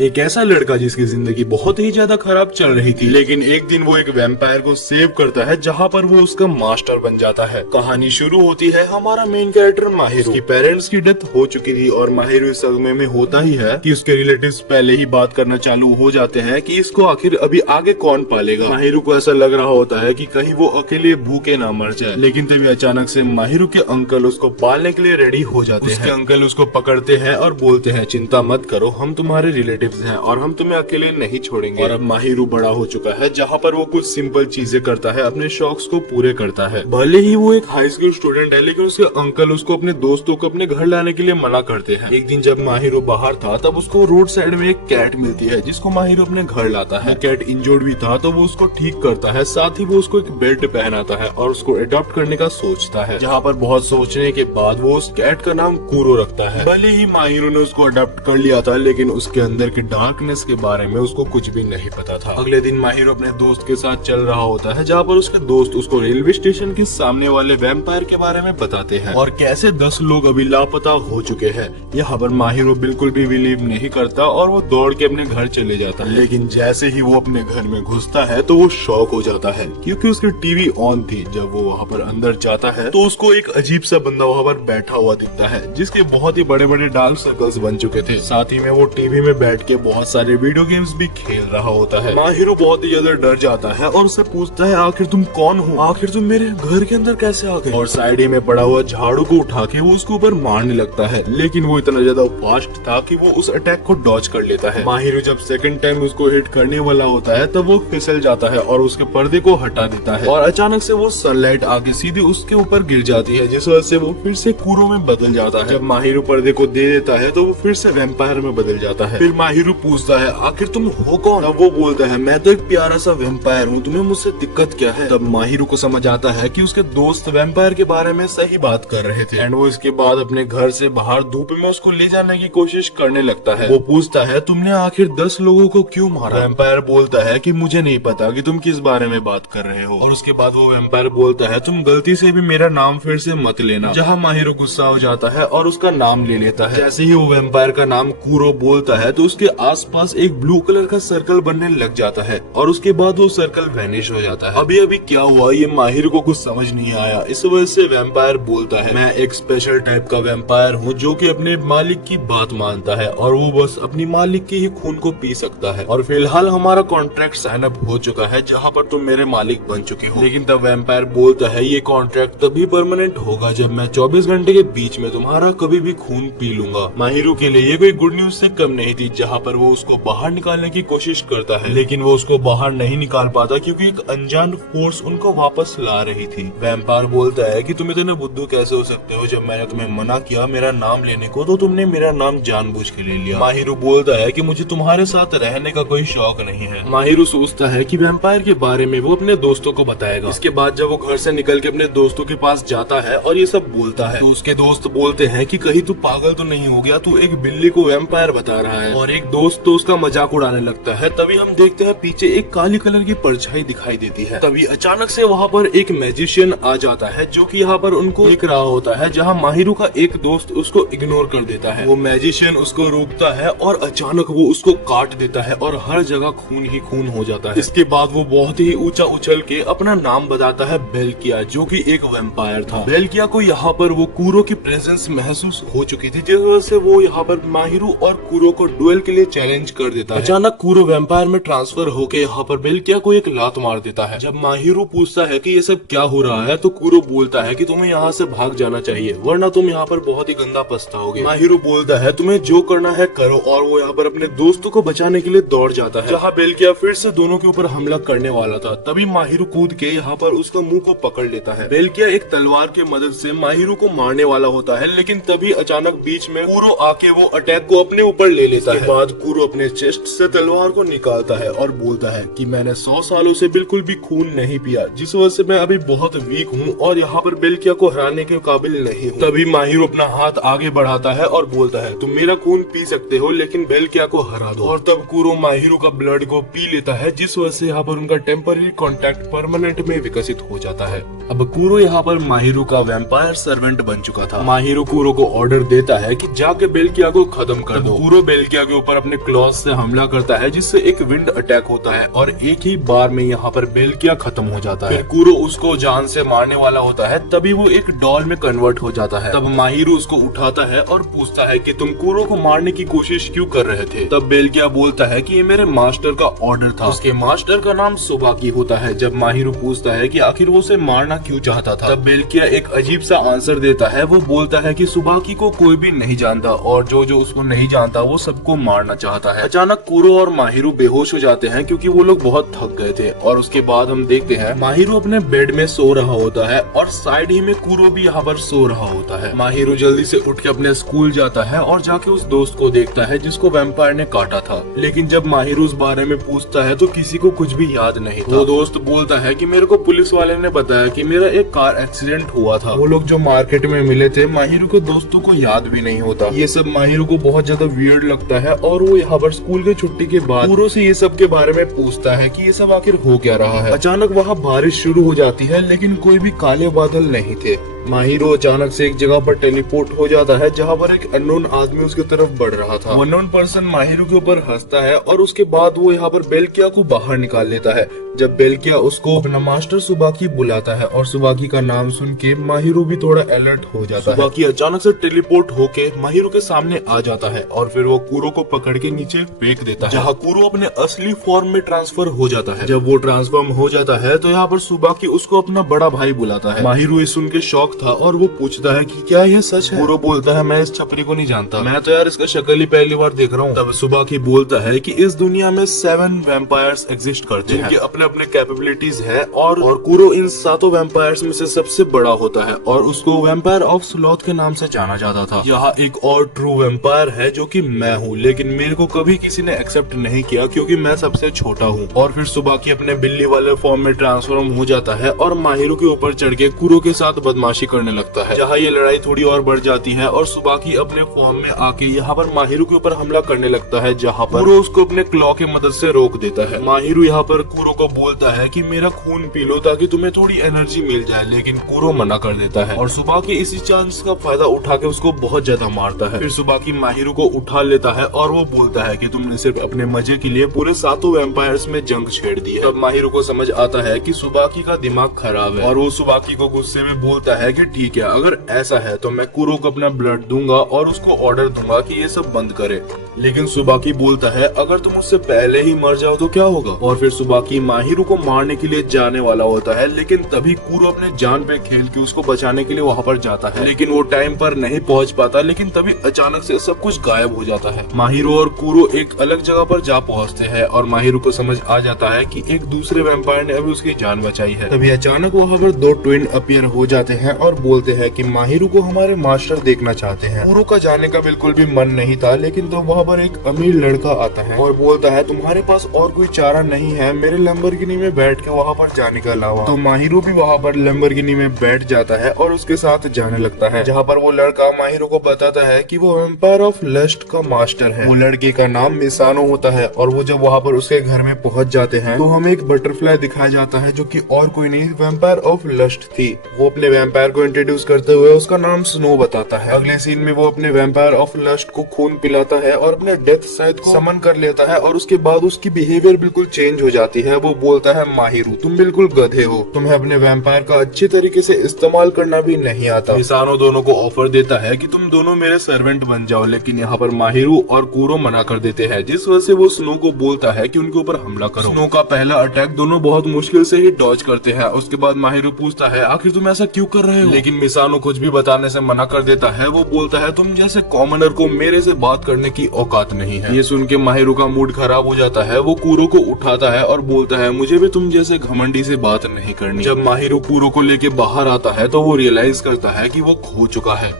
एक ऐसा लड़का जिसकी जिंदगी बहुत ही ज्यादा खराब चल रही थी, लेकिन एक दिन वो एक वैम्पायर को सेव करता है जहाँ पर वो उसका मास्टर बन जाता है। कहानी शुरू होती है हमारा मेन कैरेक्टर माहिरू की पेरेंट्स की डेथ हो चुकी थी और माहिरू इस सदमे में होता ही है कि उसके रिलेटिव्स पहले ही बात करना चालू हो जाते हैं कि इसको आखिर अभी आगे कौन पालेगा। माहिरू को ऐसा लग रहा होता है कि कहीं वो अकेले भूखे ना मर जाए, लेकिन तभी अचानक से माहिरू के अंकल उसको पालने के लिए रेडी हो जाते हैं। उसके अंकल उसको पकड़ते हैं और बोलते हैं चिंता मत करो, हम तुम्हारे रिलेटिव्स हैं और हम तुम्हें अकेले नहीं छोड़ेंगे। और अब माहिरू बड़ा हो चुका है जहाँ पर वो कुछ सिंपल चीजें करता है, अपने शौक को पूरे करता है। भले ही वो एक हाई स्कूल स्टूडेंट है, लेकिन उसके अंकल उसको अपने दोस्तों को अपने घर लाने के लिए मना करते हैं। एक दिन जब माहिरू बाहर था तब उसको रोड साइड में एक कैट मिलती है जिसको माहिरू अपने घर लाता है। कैट इंजर्ड भी था तो वो उसको ठीक करता है, साथ ही वो उसको एक बेल्ट पहनाता है और उसको अडॉप्ट करने का सोचता है। जहाँ पर बहुत सोचने के बाद वो उस कैट का नाम कूरो रखता है। भले ही माहिरू ने उसको अडॉप्ट कर लिया था, लेकिन उसके अंदर की डार्कनेस के बारे में उसको कुछ भी नहीं पता था। अगले दिन माहिरू अपने दोस्त के साथ चल रहा होता है जहाँ पर उसके दोस्त उसको रेलवे स्टेशन के सामने वाले वैम्पायर के बारे में बताते हैं और कैसे 10 लोग अभी लापता हो चुके हैं। यहाँ पर माहिरू बिल्कुल भी बिलीव नहीं करता और वो दौड़ के अपने घर चले जाता है। लेकिन जैसे ही वो अपने घर में घुसता है तो वो शॉक हो जाता है क्योंकि उसकी टीवी ऑन थी। जब वो वहाँ पर अंदर जाता है तो उसको एक अजीब सा बंदा वहाँ पर बैठा हुआ दिखता है जिसके बहुत ही बड़े बड़े डार्क सर्कल्स बन चुके थे। साथ ही में वो टीवी में बैठ के बहुत सारे वीडियो गेम्स भी खेल रहा होता है। माहिरू बहुत ही ज्यादा डर जाता है और उससे पूछता है आखिर तुम कौन हो, आखिर तुम मेरे घर के अंदर कैसे आ गए। और साइड में पड़ा हुआ झाड़ू को उठा के वो उसके ऊपर मारने लगता है, लेकिन वो इतना ज्यादा फास्ट था कि वो उस अटैक को डॉज कर लेता है। माहिरू जब सेकंड टाइम उसको हिट करने वाला होता है तब वो फिसल जाता है और उसके पर्दे को हटा देता है और अचानक से वो सनलाइट आके सीधे उसके ऊपर गिर जाती है, जिस वजह से वो फिर से कूरो में बदल जाता है। जब माहिरू पर्दे को दे देता है तो वो फिर से वैम्पायर में बदल जाता है। फिर माहिरू पूछता है आखिर तुम हो कौन। अब वो बोलता है मैं तो एक प्यारा सा वैम्पायर हूँ, तुम्हें मुझसे दिक्कत क्या है। तब माहिरू को समझ आता है कि उसके दोस्त वैम्पायर के बारे में सही बात कर रहे थे एंड वो इसके बाद अपने घर से बाहर धूप में उसको ले जाने की कोशिश करने लगता है। वो पूछता है तुमने आखिर 10 लोगों को क्यों मारा। वैम्पायर बोलता है कि मुझे नहीं पता कि तुम किस बारे में बात कर रहे हो। और उसके बाद वो वैम्पायर बोलता है तुम गलती से भी मेरा नाम फिर से मत लेना। जहाँ माहिरू गुस्सा हो जाता है और उसका नाम ले लेता है। जैसे ही वो वैम्पायर का नाम कूरो बोलता है तो उसके आसपास एक ब्लू कलर का सर्कल बनने लग जाता है और उसके बाद वो सर्कल वैनिश हो जाता है। अभी अभी क्या हुआ ये माहिरू को कुछ समझ नहीं आया। इस वजह से वैम्पायर बोलता है मैं एक स्पेशल टाइप का वैम्पायर हूँ जो कि अपने मालिक की बात मानता है और वो बस अपनी मालिक के ही खून को पी सकता है। और फिलहाल हमारा कॉन्ट्रैक्ट साइन अप हो चुका है जहाँ पर तुम मेरे मालिक बन चुके हो। लेकिन तब वैम्पायर बोलता है ये कॉन्ट्रैक्ट तभी परमानेंट होगा जब मैं 24 घंटे के बीच में तुम्हारा कभी भी खून पी लूंगा। माहिरू के लिए ये कोई गुड न्यूज से कम नहीं थी, जहाँ पर वो उसको बाहर निकालने की कोशिश करता है, लेकिन वो उसको बाहर नहीं निकाल पाता क्योंकि एक अनजान फोर्स उनको वापस ला रही थी। वैम्पायर बोलता है कि तुम इतने बुद्धू कैसे हो सकते हो, जब मैंने तुम्हें मना किया मेरा नाम लेने को तो तुमने मेरा नाम जानबूझ के ले लिया। माहिरू बोलता है कि मुझे तुम्हारे साथ रहने का कोई शौक नहीं है। माहिरू सोचता है कि वैम्पायर के बारे में वो अपने दोस्तों को बताएगा। इसके बाद जब वो घर से निकल के अपने दोस्तों के पास जाता है और ये सब बोलता है तो उसके दोस्त बोलते हैं कि कहीं तू पागल तो नहीं हो गया, तू एक बिल्ली को वैम्पायर बता रहा है। और एक दोस्त तो उसका मजाक उड़ाने लगता है। तभी हम देखते हैं पीछे एक काली कलर की परछाई दिखाई देती है। तभी अचानक से वहाँ पर एक मैजिशियन आ जाता है जो कि यहाँ पर उनको देख रहा होता है, जहाँ माहिरू का एक दोस्त उसको इग्नोर कर देता है। वो मैजिशियन उसको रोकता है और अचानक वो उसको काट देता है और हर जगह खून ही खून हो जाता है। इसके बाद वो बहुत ही ऊंचा उछल के अपना नाम बताता है बेल्किया, जो कि एक वैम्पायर था। बेल्किया को यहाँ पर वो कूरो की प्रेजेंस महसूस हो चुकी थी, जिस वजह से वो यहाँ पर माहिरू और कूरो को डुएल के लिए चैलेंज कर देता है। अचानक कूरो वैम्पायर में ट्रांसफर होके यहाँ पर बेल्किया को एक लात मार देता है। जब माहिरू पूछता है कि ये सब क्या हो रहा है तो कूरो बोलता है कि तुम्हें यहाँ से भाग जाना चाहिए वरना तुम यहाँ पर बहुत ही गंदा पछताओगे। माहिरू बोलता है तुम्हें जो करना है करो और वो यहाँ पर अपने दोस्तों को बचाने के लिए दौड़ जाता है। जहाँ बेल्किया फिर से दोनों के ऊपर हमला करने वाला था तभी माहिरू कूद के यहाँ पर उसका मुंह को पकड़ लेता है। बेल्किया एक तलवार की मदद से माहिरू को मारने वाला होता है, लेकिन तभी अचानक बीच में कूरो आके वो अटैक को अपने ऊपर ले लेता है। बाद कूरो अपने चेस्ट से तलवार को निकालता है और बोलता है कि मैंने 100 सालों से बिल्कुल भी खून नहीं पिया, जिस वजह से मैं अभी बहुत वीक हूँ और यहाँ पर बेल्किया को हराने के काबिल नहीं हूँ। तभी माहिरू अपना हाथ आगे बढ़ाता है और बोलता है तुम मेरा खून पी सकते हो लेकिन बेल्किया को हरा दो। और तब कूरो माहिरू का ब्लड को पी लेता है, जिस वजह से यहाँ पर उनका टेम्पररी कॉन्टैक्ट परमानेंट में विकसित हो जाता है। अब कूरो यहाँ पर माहिरू का वैम्पायर सर्वेंट बन चुका था। माहिरू कूरो को ऑर्डर देता है कि जाके बेल्किया को खत्म कर दो। कूरो बेल्किया के ऊपर ऊपर अपने क्लॉज से हमला करता है जिससे एक विंड अटैक होता है और एक ही बार में यहाँ पर बेल्किया खत्म हो जाता है। फिर कुरो उसको जान से मारने वाला होता है, तभी वो एक डॉल में कन्वर्ट हो जाता है। तब माहिरू उसको उठाता है और पूछता है कि तुम कुरो को मारने की कोशिश क्यों कर रहे थे। तब बेल्किया बोलता है कि ये मेरे मास्टर का ऑर्डर था। उसके मास्टर का नाम सुबाकी होता है। जब माहिरू पूछता है कि आखिर वो उसे मारना क्यों चाहता था, तब बेल्किया एक अजीब सा आंसर देता है। वो बोलता है कि सुबाकी को कोई भी नहीं जानता और जो जो उसको नहीं जानता वो सबको मारना चाहता है। अचानक कुरो और माहिरू बेहोश हो जाते हैं क्योंकि वो लोग बहुत थक गए थे और उसके बाद हम देखते हैं माहिरू अपने बेड में सो रहा होता है और साइड ही में कुरो भी यहाँ पर सो रहा होता है। माहिरू जल्दी से उठ के अपने स्कूल जाता है और जाके उस दोस्त को देखता है जिसको वैम्पायर ने काटा था। लेकिन जब माहिरू उस बारे में पूछता है तो किसी को कुछ भी याद नहीं था। वो दोस्त बोलता है कि मेरे को पुलिस वाले ने बताया कि मेरा एक कार एक्सीडेंट हुआ था। वो लोग जो मार्केट में मिले थे माहिरू के दोस्तों को याद भी नहीं होता। ये सब माहिरू को बहुत ज्यादा वियर्ड लगता है और वो यहाँ पर स्कूल के छुट्टी के बाद कुरो से ये सब के बारे में पूछता है कि ये सब आखिर हो क्या रहा है। अचानक वहाँ बारिश शुरू हो जाती है लेकिन कोई भी काले बादल नहीं थे। माहिरू अचानक से एक जगह पर टेलीपोर्ट हो जाता है जहाँ पर एक अननोन आदमी उसकी तरफ बढ़ रहा था। वो अननोन पर्सन माहिरू के ऊपर हंसता है और उसके बाद वो यहाँ पर बेल्किया को बाहर निकाल लेता है। जब बेल्किया उसको अपना मास्टर सुबाकी बुलाता है और सुबाकी का नाम सुन के माहिरू भी थोड़ा अलर्ट हो जाता है। सुबाकी अचानक से टेलीपोर्ट होके माहिरू के सामने आ जाता है और फिर वो कुरो को पकड़ के नीचे फेंक देता है, जहाँ कुरो अपने असली फॉर्म में ट्रांसफर हो जाता है। जब वो ट्रांसफॉर्म हो जाता है तो यहाँ पर सुबाकी उसको अपना बड़ा भाई बुलाता है। माहिरू ये सुन के शॉक था और वो पूछता है कि क्या ये सच है। कुरो बोलता है मैं इस छपरी को नहीं जानता, मैं तो यार इसका शक्ल ही पहली बार देख रहा हूँ। तब सुबाकी बोलता है कि इस दुनिया में 7 वैम्पायर्स एग्जिस्ट करते हैं, अपने अपने कैपेबिलिटीज है और कुरो इन 7 वैम्पायर्स में से सबसे बड़ा होता है और उसको वैम्पायर ऑफ स्लॉथ के नाम से जाना जाता था। यहाँ एक और ट्रू वैम्पायर है जो कि मैं हूँ, लेकिन मेरे को कभी किसी ने एक्सेप्ट नहीं किया क्योंकि मैं सबसे छोटा हूँ। और फिर सुबाकी अपने बिल्ली वाले फॉर्म में ट्रांसफॉर्म हो जाता है और माहिरू के ऊपर चढ़ के कुरो के साथ बदमाशी करने लगता है, जहाँ ये लड़ाई थोड़ी और बढ़ जाती है और सुबाकी अपने फॉर्म में आके यहाँ पर माहिरू के ऊपर हमला करने लगता है, जहाँ पर कुरो उसको अपने क्लॉ की मदद से रोक देता है। माहिरू यहाँ पर कुरो को बोलता है कि मेरा खून पी लो ताकि तुम्हें थोड़ी एनर्जी मिल जाए, लेकिन कुरो मना कर देता है और सुबाकी इसी चांस का फायदा उठा के उसको बहुत ज्यादा मारता है। फिर सुबाकी माहिरू को उठा लेता है और वो बोलता है कि तुमने सिर्फ अपने मजे के लिए पूरे 7 वैम्पायर्स में जंग छेड़ दी है। तब माहिरू को समझ आता है कि सुबाकी का दिमाग खराब है और वो सुबाकी को गुस्से में बोलता है कि ठीक है, अगर ऐसा है तो मैं कुरो को अपना ब्लड दूंगा और उसको ऑर्डर दूंगा कि ये सब बंद करे। लेकिन सुबाकी बोलता है अगर तुम उससे पहले ही मर जाओ तो क्या होगा। और फिर सुबाकी माहिरू को मारने के लिए जाने वाला होता है, लेकिन तभी कुरो अपने जान पे खेल के उसको बचाने के लिए वहाँ पर जाता है, लेकिन वो टाइम पर नहीं पहुँच पाता। लेकिन तभी अचानक से सब कुछ गायब हो जाता है। माहिरू और कुरो एक अलग जगह पर जा पहुँचते हैं और माहिरू को समझ आ जाता है कि एक दूसरे वैम्पायर ने अभी उसकी जान बचाई है। तभी अचानक वहाँ पर 2 ट्विन अपीयर हो जाते हैं और बोलते हैं कि माहिरू को हमारे मास्टर देखना चाहते हैं। कुरो का जाने का बिल्कुल भी मन नहीं था, लेकिन तो वहाँ पर एक अमीर लड़का आता है और बोलता है तुम्हारे पास और कोई चारा नहीं है मेरे लैम्बोर्गिनी में बैठ के वहाँ पर जाने के अलावा। तो माहिरू भी वहाँ पर लैम्बोर्गिनी में बैठ जाता है और उसके साथ जाने लगता है, जहाँ पर वो लड़का माहिरू को बताता है कि वो वैम्पायर ऑफ लस्ट का मास्टर है। वो लड़के का नाम मिसानो होता है और वो जब वहाँ पर उसके घर में पहुँच जाते हैं तो हमें एक बटरफ्लाई दिखाया जाता है जो कि और कोई नहीं वैम्पायर ऑफ लस्ट थी। वो अपने वैम्पायर को इंट्रोड्यूस करते हुए उसका नाम स्नो बताता है। अगले सीन में वो अपने वैम्पायर ऑफ लस्ट को खून पिलाता है और अपने डेथ साइड को समन कर लेता है और उसके बाद उसकी बिहेवियर बिल्कुल चेंज हो जाती है। वो बोलता है माहिरू तुम बिल्कुल गधे हो, तुम्हें अपने वैम्पायर का अच्छे तरीके से इस्तेमाल करना भी नहीं आता। मिसानो दोनों को ऑफर देता है कि तुम दोनों मेरे सर्वेंट बन जाओ, लेकिन यहाँ पर माहिरू और कुरो मना कर देते हैं, जिस वजह से वो स्नो को बोलता है कि उनके ऊपर हमला करो। स्नो का पहला अटैक दोनों बहुत मुश्किल से ही डॉज करते हैं। उसके बाद माहिरू पूछता है आखिर तुम ऐसा क्यों कर रहे हो, लेकिन मिसानो कुछ भी बताने से मना कर देता है। वो बोलता है तुम जैसे कॉमनर को मेरे से बात करने की औकात नहीं है। ये सुन के माहिरू का मूड खराब हो जाता है। वो कुरो को उठाता है और बोलता है मुझे भी तुम जैसे घमंडी से बात नहीं करनी। जब माहिरू कुरो को लेके बाहर आता है तो वो रियलाइज करता है कि वो खो चुका है।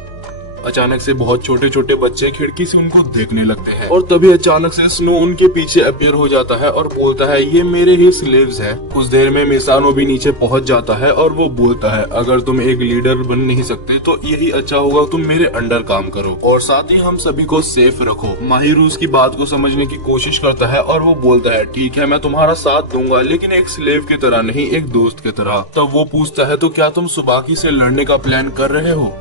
अचानक से बहुत छोटे छोटे बच्चे खिड़की से उनको देखने लगते हैं और तभी अचानक से स्नो उनके पीछे अपीयर हो जाता है और बोलता है ये मेरे ही स्लेव्स हैं। कुछ देर में मिसानो भी नीचे पहुंच जाता है और वो बोलता है अगर तुम एक लीडर बन नहीं सकते तो यही अच्छा होगा तुम मेरे अंडर काम करो और साथ ही हम सभी को सेफ रखो। माहिरू उसकी बात को समझने की कोशिश करता है और वो बोलता है ठीक है मैं तुम्हारा साथ दूंगा, लेकिन एक स्लेव की तरह नहीं, एक दोस्त की तरह। तब वो पूछता है तो क्या तुम सुबाकी से लड़ने का प्लान कर रहे हो।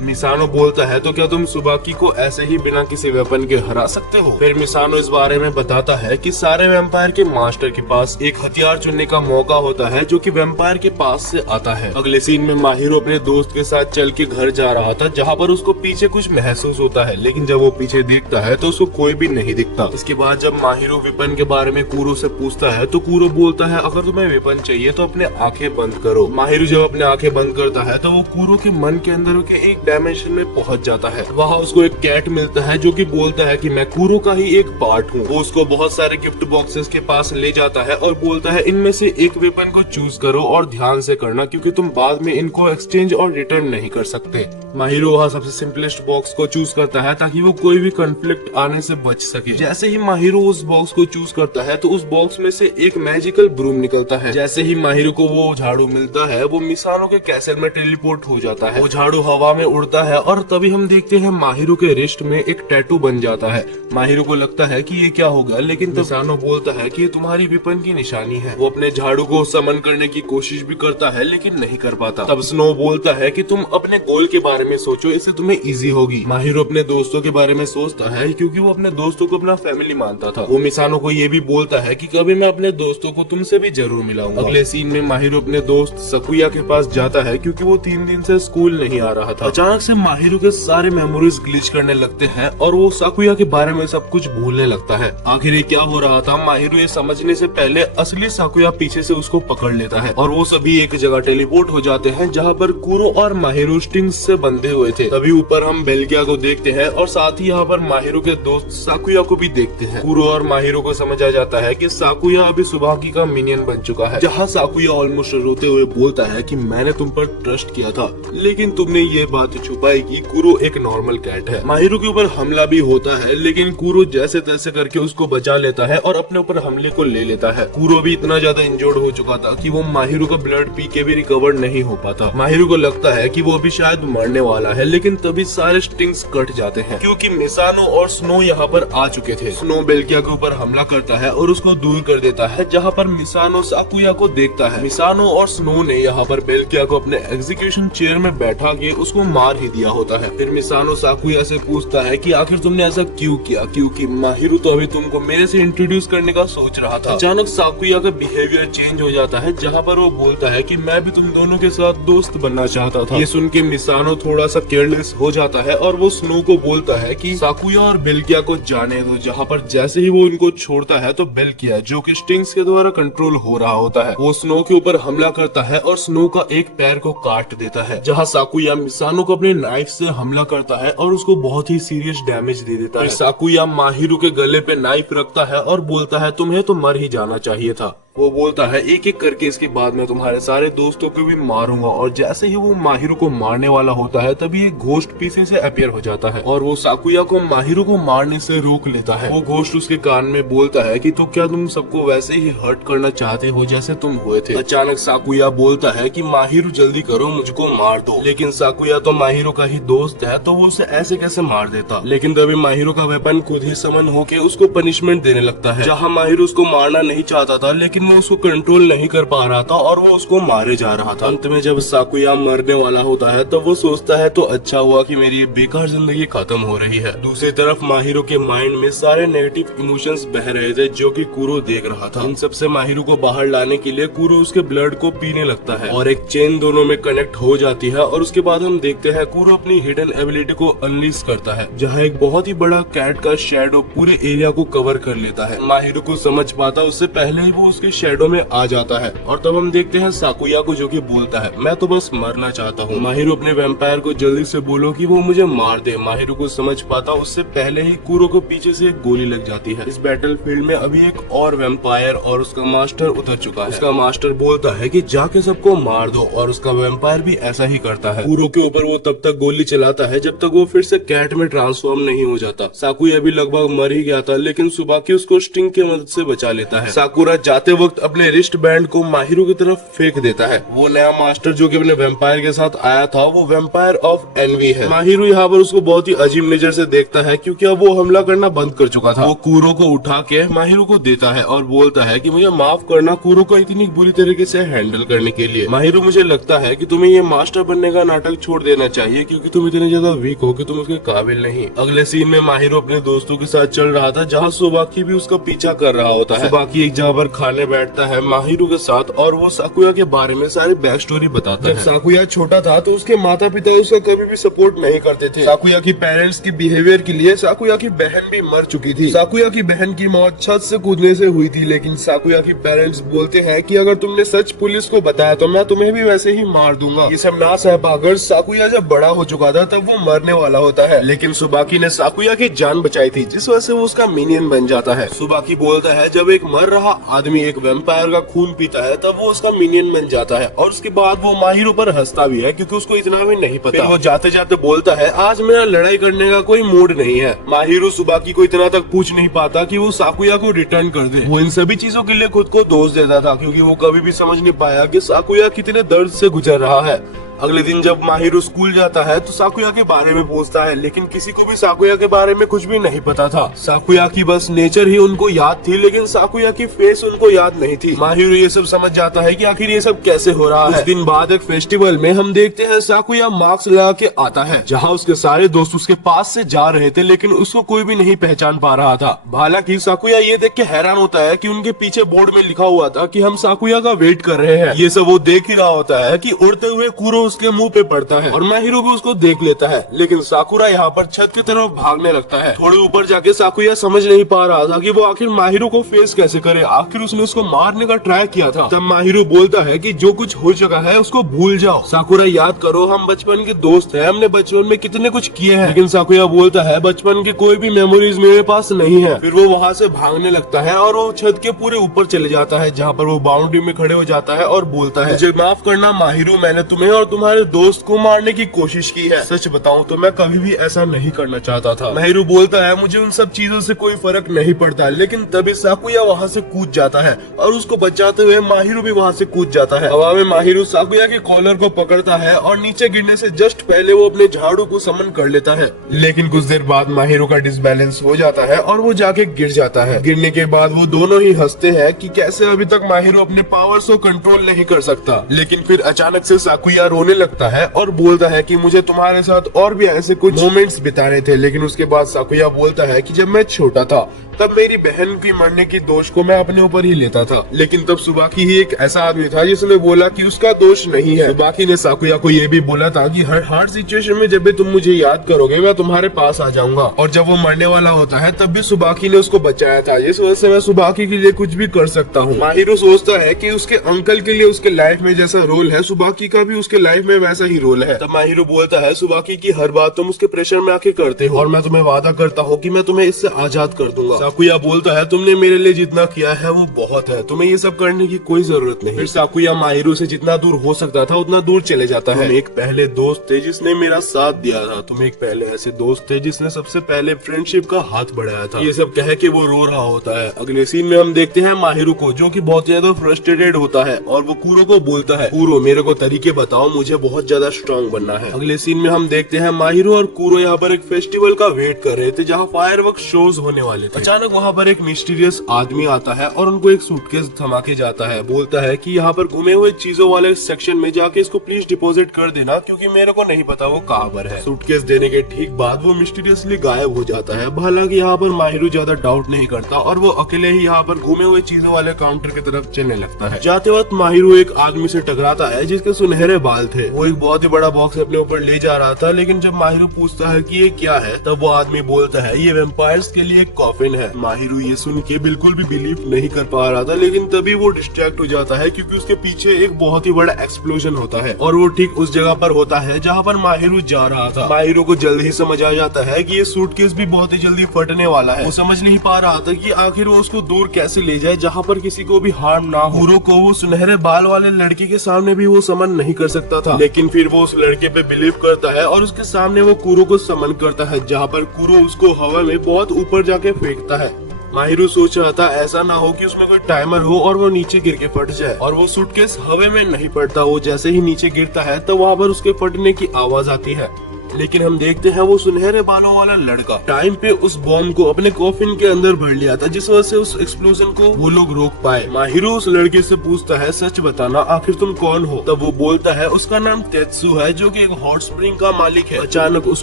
मिसानो बोलता है तो क्या तुम सुबाकी को ऐसे ही बिना किसी वेपन के हरा सकते हो? फिर मिसानो इस बारे में बताता है कि सारे वैम्पायर के मास्टर के पास एक हथियार चुनने का मौका होता है जो कि वैम्पायर के पास से आता है। अगले सीन में माहिरो अपने दोस्त के साथ चल के घर जा रहा था जहाँ पर उसको पीछे कुछ महसूस होता है, लेकिन जब वो पीछे देखता है तो उसको कोई भी नहीं दिखता। इसके बाद जब माहिरो वेपन के बारे में कूरो से पूछता है तो कूरो बोलता है अगर तुम्हें वेपन चाहिए तो अपने आंखें बंद करो। माहिरो जब अपने आंखें बंद करता है तो वो कूरो के मन के अंदर के एक डायमेंशन में पहुंच जाता है। वहाँ उसको एक कैट मिलता है जो कि बोलता है कि मैं कूरो का ही एक पार्ट हूँ। वो उसको बहुत सारे गिफ्ट बॉक्सेस के पास ले जाता है और बोलता है इनमें से एक वेपन को चूज करो और ध्यान से करना क्योंकि तुम बाद में इनको एक्सचेंज और रिटर्न नहीं कर सकते। माहिरो वहाँ सबसे सिंपलेस्ट बॉक्स को चूज करता है ताकि वो कोई भी कॉन्फ्लिक्ट आने से बच सके। जैसे ही माहिरो उस बॉक्स को चूज करता है तो उस बॉक्स में से एक मैजिकल ब्रूम निकलता है। जैसे ही माहिरो को वो झाड़ू मिलता है वो मिसानो के कैसल में टेलीपोर्ट हो जाता है। वो झाड़ू हवा में उड़ता है और तभी हम देखते हैं माहिरो के रिस्ट में एक टैटू बन जाता है। माहिरो को लगता है कि ये क्या होगा, लेकिन मिसानो बोलता है कि ये तुम्हारी विपन की निशानी है। वो अपने झाड़ू को समन करने की कोशिश भी करता है लेकिन नहीं कर पाता। तब स्नो बोलता है कि तुम अपने गोल के बारे में सोचो, इससे तुम्हें इजी होगी। माहिरो अपने दोस्तों के बारे में सोचता है क्योंकि वो अपने दोस्तों को अपना फैमिली मानता था। वो मिसानो को ये भी बोलता है कि कभी मैं अपने दोस्तों को तुमसे भी जरूर मिलाऊंगा। अगले सीन में माहिरो अपने दोस्त सकुया के पास जाता है क्योंकि वो 3 दिन से स्कूल नहीं आ रहा था। अचानक से माहिरो के सारे मेमोरीज ग्लिच करने लगते हैं और वो सकुया के बारे में सब कुछ भूलने लगता है। आखिर ये क्या हो रहा था, माहिरो ये समझने से पहले असली सकुया पीछे से उसको पकड़ लेता है और वो सभी एक जगह टेलीपोर्ट हो जाते हैं जहाँ पर कूरो और माहिरो स्टिंग्स से बंधे हुए थे। तभी ऊपर हम बेल्गिया को देखते हैं और साथ ही यहाँ पर माहिरो के दोस्त साकुया को भी देखते हैं। कूरो और माहिरो को समझ आ जाता है कि साकुया अभी सुबाकी का मिनियन बन चुका है। जहाँ साकुया ऑलमोस्ट रोते हुए बोलता है कि मैंने तुम पर ट्रस्ट किया था लेकिन तुमने ये बात छुपाई कि कूरो एक नॉर्मल कैट है। माहिरो के ऊपर हमला भी होता है लेकिन कूरो जैसे तैसे करके उसको बचा लेता है और अपने ऊपर हमले को ले लेता है। कूरो भी इतना ज्यादा इंजर्ड हो चुका था कि वो माहिरो का ब्लड पी के भी रिकवर नहीं हो पाता। माहिरो को लगता है कि वो अभी शायद मरने वाला है, लेकिन तभी सारे स्टिंग्स कट जाते हैं क्योंकि मिसानो और स्नो यहाँ पर आ चुके थे। स्नो बेल्किया के ऊपर हमला करता है और उसको दूर कर देता है, जहाँ पर मिसानो साकुया को देखता है। मिसानो और स्नो ने यहाँ पर बेल्किया को अपने एग्जीक्यूशन चेयर में बैठा के उसको मार ही दिया होता है। फिर मिसानो साकुया से पूछता है कि आखिर तुमने ऐसा क्यों किया, क्योंकि माहिरो तो अभी तुमको मेरे से इंट्रोड्यूस करने का सोच रहा था। अचानक साकुया का बिहेवियर चेंज हो जाता है, जहाँ पर वो बोलता है कि मैं भी तुम दोनों के साथ दोस्त बनना चाहता था। ये सुन के मिसानो थोड़ा सा केयरलेस हो जाता है और वो स्नो को बोलता है कि साकुया और बेल्किया को जाने दो। जहाँ पर जैसे ही वो इनको छोड़ता है तो बेल्किया, जो कि स्टिंग्स के द्वारा कंट्रोल हो रहा होता है, वो स्नो के ऊपर हमला करता है और स्नो का एक पैर को काट देता है। जहाँ साकुया मिसानो को अपने नाइफ से हमला करता है और उसको बहुत ही सीरियस डैमेज दे देता है। साकुया माहिरो के गले पे नाइफ रखता है और बोलता है तुम्हें तो मर ही जाना चाहिए था। वो बोलता है एक एक करके इसके बाद मैं तुम्हारे सारे दोस्तों को भी मारूंगा। और जैसे ही वो माहिरो को मारने वाला होता है तभी एक घोस्ट पीछे से अपीयर हो जाता है और वो साकुया को माहिरो को मारने से रोक लेता है। वो घोस्ट उसके कान में बोलता है कि तो क्या तुम सबको वैसे ही हर्ट करना चाहते हो जैसे तुम हुए थे। अचानक साकुया बोलता है कि माहिरो जल्दी करो, मुझको मार दो। लेकिन साकुया तो माहिरो का ही दोस्त है तो वो उसे ऐसे कैसे मार देता। लेकिन तभी माहिरो का वेपन खुद ही समन होके उसको पनिशमेंट देने लगता है। जहाँ माहिरो उसको मारना नहीं चाहता था लेकिन वो उसको कंट्रोल नहीं कर पा रहा था और वो उसको मारे जा रहा था। अंत में जब साकुया मरने वाला होता है तो वो सोचता है तो अच्छा हुआ कि मेरी ये बेकार जिंदगी खत्म हो रही है। दूसरी तरफ माहिरो के माइंड में सारे नेगेटिव इमोशंस बह रहे थे जो कि कूरो देख रहा था। इन सबसे माहिरो को बाहर लाने के लिए कूरो उसके ब्लड को पीने लगता है और एक चेन दोनों में कनेक्ट हो जाती है और उसके बाद हम देखते हैं कूरो अपनी हिडन एबिलिटी को अनलीज करता है, जहाँ एक बहुत ही बड़ा कैट का शेडो पूरे एरिया को कवर कर लेता है। माहिरो को समझ पाता उससे पहले ही वो उसके शेडो में आ जाता है और तब हम देखते हैं साकुया को जो कि बोलता है मैं तो बस मरना चाहता हूँ। माहिरो अपने वैम्पायर को जल्दी से बोलो कि वो मुझे मार दे। माहिरो को समझ पाता उससे पहले ही कूरो को पीछे से एक गोली लग जाती है। इस बैटल फील्ड में अभी एक और वैम्पायर और उसका मास्टर उतर चुका है। उसका मास्टर बोलता है कि जाके सबको मार दो और उसका वैम्पायर भी ऐसा ही करता है। कूरो के ऊपर वो तब तक गोली चलाता है जब तक वो फिर से कैट में ट्रांसफॉर्म नहीं हो जाता। साकुया भी लगभग मर ही गया था लेकिन सुबाकी उसको स्टिंग की मदद से बचा लेता है। साकुरा जाते वक्त अपने रिस्ट बैंड को माहिरो की तरफ फेंक देता है। वो नया मास्टर जो कि अपने वेम्पायर के साथ आया था वो वेम्पायर ऑफ एनवी है। माहिरो यहाँ पर उसको बहुत ही अजीब नजर से देखता है क्योंकि अब वो हमला करना बंद कर चुका था। वो कूरो को उठा के माहिरो को देता है और बोलता है कि मुझे माफ करना कूरो को इतनी बुरी तरीके से हैंडल करने के लिए। माहिरो, मुझे लगता है कि तुम्हें ये मास्टर बनने का नाटक छोड़ देना चाहिए क्योंकि तुम इतने ज्यादा वीक हो कि तुम उसके काबिल नहीं। अगले सीन में माहिरो अपने दोस्तों के साथ चल रहा था जहाँ सुबाकी भी उसका पीछा कर रहा होता है। सुबाकी एक जगह पर खाने बैठता है माहिरो के साथ और वो साकुया के बारे में सारी बैक स्टोरी बताता है। जब साकुया छोटा था तो उसके माता पिता उसका कभी भी सपोर्ट नहीं करते थे। साकुया की पेरेंट्स की बिहेवियर के लिए साकुया की बहन भी मर चुकी थी। साकुया की बहन की मौत छत से कूदने से हुई थी, लेकिन साकुया की पेरेंट्स बोलते हैं कि अगर तुमने सच पुलिस को बताया तो मैं तुम्हें भी वैसे ही मार दूंगा। ये सब ना सह पाकर साकुया जब बड़ा हो चुका था तब वो मरने वाला होता है, लेकिन सुबाकी ने साकुया की जान बचाई थी जिस वजह से वो उसका मिनियन बन जाता है। सुबाकी बोलता है जब एक मर रहा आदमी एक वेम्पायर का खून पीता है तब वो उसका मिनियन बन जाता है, और उसके बाद वो माहिरो पर हंसता भी है क्योंकि उसको इतना भी नहीं पता। वो जाते जाते बोलता है आज मेरा लड़ाई करने का कोई मूड नहीं है। माहिरो सुबाकी को इतना तक पूछ नहीं पाता कि वो साकुया को रिटर्न कर दे। वो इन सभी चीजों के लिए खुद को दोष देता था क्योंकि वो कभी भी समझ नहीं पाया कि साकुया कितने दर्द से गुजर रहा है। अगले दिन जब माहिरो स्कूल जाता है तो साकुया के बारे में पूछता है, लेकिन किसी को भी साकुया के बारे में कुछ भी नहीं पता था। साकुया की बस नेचर ही उनको याद थी, लेकिन साकुया की फेस उनको याद नहीं थी। माहिरो ये सब समझ जाता है कि आखिर ये सब कैसे हो रहा है। कुछ दिन बाद एक फेस्टिवल में हम देखते हैं साकुया मास्क लगा के आता है जहाँ उसके सारे दोस्त उसके पास से जा रहे थे, लेकिन उसको कोई भी नहीं पहचान पा रहा था। हालांकि साकुया ये देख के हैरान होता है कि उनके पीछे बोर्ड में लिखा हुआ था कि हम साकुया का वेट कर रहे हैं। ये सब वो देख ही रहा होता है कि उड़ते हुए कूरो उसके मुंह पे पड़ता है और माहिरो भी उसको देख लेता है, लेकिन साकुरा यहाँ पर छत की तरफ भागने लगता है। थोड़े ऊपर जाके साकुया समझ नहीं पा रहा था कि वो आखिर माहिरो को फेस कैसे करे। आखिर उसने उसको मारने का ट्राई किया था। तब माहिरो बोलता है कि जो कुछ हो चुका है उसको भूल जाओ। साकुरा, याद करो हम बचपन के दोस्त हैं, हमने बचपन में कितने कुछ किए हैं। लेकिन साकुया बोलता है बचपन की कोई भी मेमोरीज मेरे पास नहीं है। फिर वो वहाँ से भागने लगता है और वो छत के पूरे ऊपर चले जाता है जहाँ पर वो बाउंड्री में खड़े हो जाता है और बोलता है मुझे माफ करना माहिरो, मैंने तुम्हें और तुम्हारे दोस्त को मारने की कोशिश की है। सच बताऊं तो मैं कभी भी ऐसा नहीं करना चाहता था। माहिरो बोलता है मुझे उन सब चीजों से कोई फर्क नहीं पड़ता, लेकिन तभी साकुया वहाँ से कूद जाता है और उसको बचाते हुए माहिरो भी वहाँ से कूद जाता है। हवा में माहिरो साकुया के कॉलर को पकड़ता है और नीचे गिरने से जस्ट पहले वो अपने झाड़ू को समन कर लेता है, लेकिन कुछ देर बाद माहिरो का डिसबैलेंस हो जाता है और वो जाके गिर जाता है। गिरने के बाद वो दोनों ही हंसते हैं कि कैसे अभी तक माहिरो अपने पावर्स को कंट्रोल नहीं कर सकता। लेकिन फिर अचानक से साकुया रोने लगता है और बोलता है कि मुझे तुम्हारे साथ और भी ऐसे कुछ मोमेंट्स बिताने थे। लेकिन उसके बाद साकुया बोलता है कि जब मैं छोटा था तब मेरी बहन की मरने की दोष को मैं अपने ऊपर ही लेता था, लेकिन तब सुबाकी ही एक ऐसा आदमी था जिसने बोला कि उसका दोष नहीं है। सुबाकी ने साकुया को ये भी बोला था कि हर हार्ड सिचुएशन में जब भी तुम मुझे याद करोगे मैं तुम्हारे पास आ जाऊंगा, और जब वो मरने वाला होता है तब भी सुबाकी ने उसको बचाया था। इस वजह से मैं सुबाकी के लिए कुछ भी कर सकता हूँ। माहिरो सोचता है कि उसके अंकल के लिए उसके लाइफ में जैसा रोल है सुबाकी का भी उसके लाइफ में वैसा ही रोल है। तब माहिरो बोलता है सुबाकी की हर बात तुम उसके प्रेशर में आके करते हो और मैं तुम्हें वादा करता हूँ कि मैं तुम्हें इससे आजाद कर दूंगा। साकुया बोलता है तुमने मेरे लिए जितना किया है वो बहुत है, तुम्हें ये सब करने की कोई जरूरत नहीं। फिर साकुया माहिरो से जितना दूर हो सकता था उतना दूर चले जाता है। तुम एक पहले दोस्त थे जिसने मेरा साथ दिया था, तुम एक पहले ऐसे दोस्त थे जिसने सबसे पहले फ्रेंडशिप का हाथ बढ़ाया था। ये सब कह के वो रो रहा होता है। अगले सीन में हम देखते हैं माहिरो को जो कि बहुत ज्यादा फ्रस्ट्रेटेड होता है और वो कूरो को बोलता है कूरो मेरे को तरीके बताओ, मुझे बहुत ज्यादा स्ट्रॉन्ग बनना है। अगले सीन में हम देखते हैं माहिरो और कूरो यहाँ पर एक फेस्टिवल का वेट कर रहे थे जहाँ फायरवर्क शोज होने वाले थे। अचानक वहाँ पर एक मिस्टीरियस आदमी आता है और उनको एक सूटकेस थमा के जाता है। बोलता है कि यहाँ पर घूमे हुए चीजों वाले सेक्शन में जाके इसको प्लीज डिपॉजिट कर देना क्योंकि मेरे को नहीं पता वो कहाँ पर है। सूटकेस देने के ठीक बाद वो मिस्टीरियसली गायब हो जाता है। हालांकि यहाँ पर माहिरो ज्यादा डाउट नहीं करता और वो अकेले ही यहाँ पर घूमे हुए चीजों वाले काउंटर की तरफ चलने लगता है। जाते वक्त माहिरो एक आदमी से टकराता है जिसके सुनहरे बाल थे। वो एक बहुत ही बड़ा बॉक्स अपने ऊपर ले जा रहा था, लेकिन जब माहिरो पूछता है कि ये क्या है तब वो आदमी बोलता है ये वेम्पायर्स के लिए एक कॉफिन है। माहिरो ये सुन के बिल्कुल भी बिलीव नहीं कर पा रहा था, लेकिन तभी वो डिस्ट्रैक्ट हो जाता है क्योंकि उसके पीछे एक बहुत ही बड़ा एक्सप्लोजन होता है और वो ठीक उस जगह पर होता है जहाँ पर माहिरो जा रहा था। माहिरो को जल्द ही समझ आ जाता है कि ये सूटकेस भी बहुत ही जल्दी फटने वाला है। वो समझ नहीं पा रहा था कि आखिर वो उसको दूर कैसे ले जाए जहाँ पर किसी को भी हार्म ना हो। कूरो को वो सुनहरे बाल वाले लड़की के सामने भी वो समन नहीं कर सकता था, लेकिन फिर वो उस लड़के पे बिलीव करता है और उसके सामने वो कूरो को समन करता है जहाँ पर कूरो उसको हवा में बहुत ऊपर जाके फेंकता है। माहिरू सोच रहा था ऐसा ना हो कि उसमें कोई टाइमर हो और वो नीचे गिर के फट जाए, और वो सूटकेस हवा में नहीं पड़ता। वो जैसे ही नीचे गिरता है तो वहाँ पर उसके फटने की आवाज आती है। लेकिन हम देखते हैं वो सुनहरे बालों वाला लड़का टाइम पे उस बॉम्ब को अपने कॉफिन के अंदर भर लिया था, जिस वजह से उस एक्सप्लोजन को वो लोग रोक पाए। माहिरू उस लड़के से पूछता है, सच बताना आखिर तुम कौन हो? तब वो बोलता है उसका नाम तेत्सु है, जो कि एक हॉट स्प्रिंग का मालिक है। अचानक उस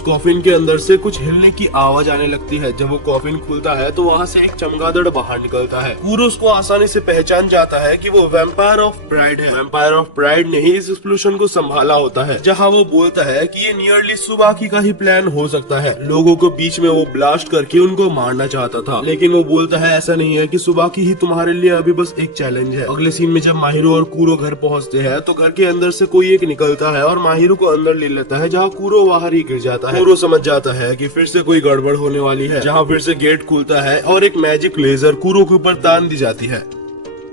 कॉफिन के अंदर से कुछ हिलने की आवाज आने लगती है। जब वो कॉफिन खुलता है तो वहाँ से एक चमगादड़ बाहर निकलता है। कुरो उसको आसानी से पहचान जाता है कि वो वैम्पायर ऑफ प्राइड है। वैम्पायर ऑफ प्राइड ने ही इस एक्सप्लोजन को संभाला होता है, जहाँ वो बोलता है कि ये नियरली सुबाकी का ही प्लान हो सकता है। लोगों को बीच में वो ब्लास्ट करके उनको मारना चाहता था, लेकिन वो बोलता है ऐसा नहीं है कि सुबाकी ही तुम्हारे लिए अभी बस एक चैलेंज है। अगले सीन में जब माहिरो और कुरो घर पहुंचते हैं तो घर के अंदर से कोई एक निकलता है और माहिरो को अंदर ले लेता है, जहाँ कुरो बाहर ही गिर जाता है। कुरो समझ जाता है कि फिर से कोई गड़बड़ होने वाली है, जहाँ फिर से गेट खुलता है और एक मैजिक लेजर कुरो के ऊपर तान दी जाती है।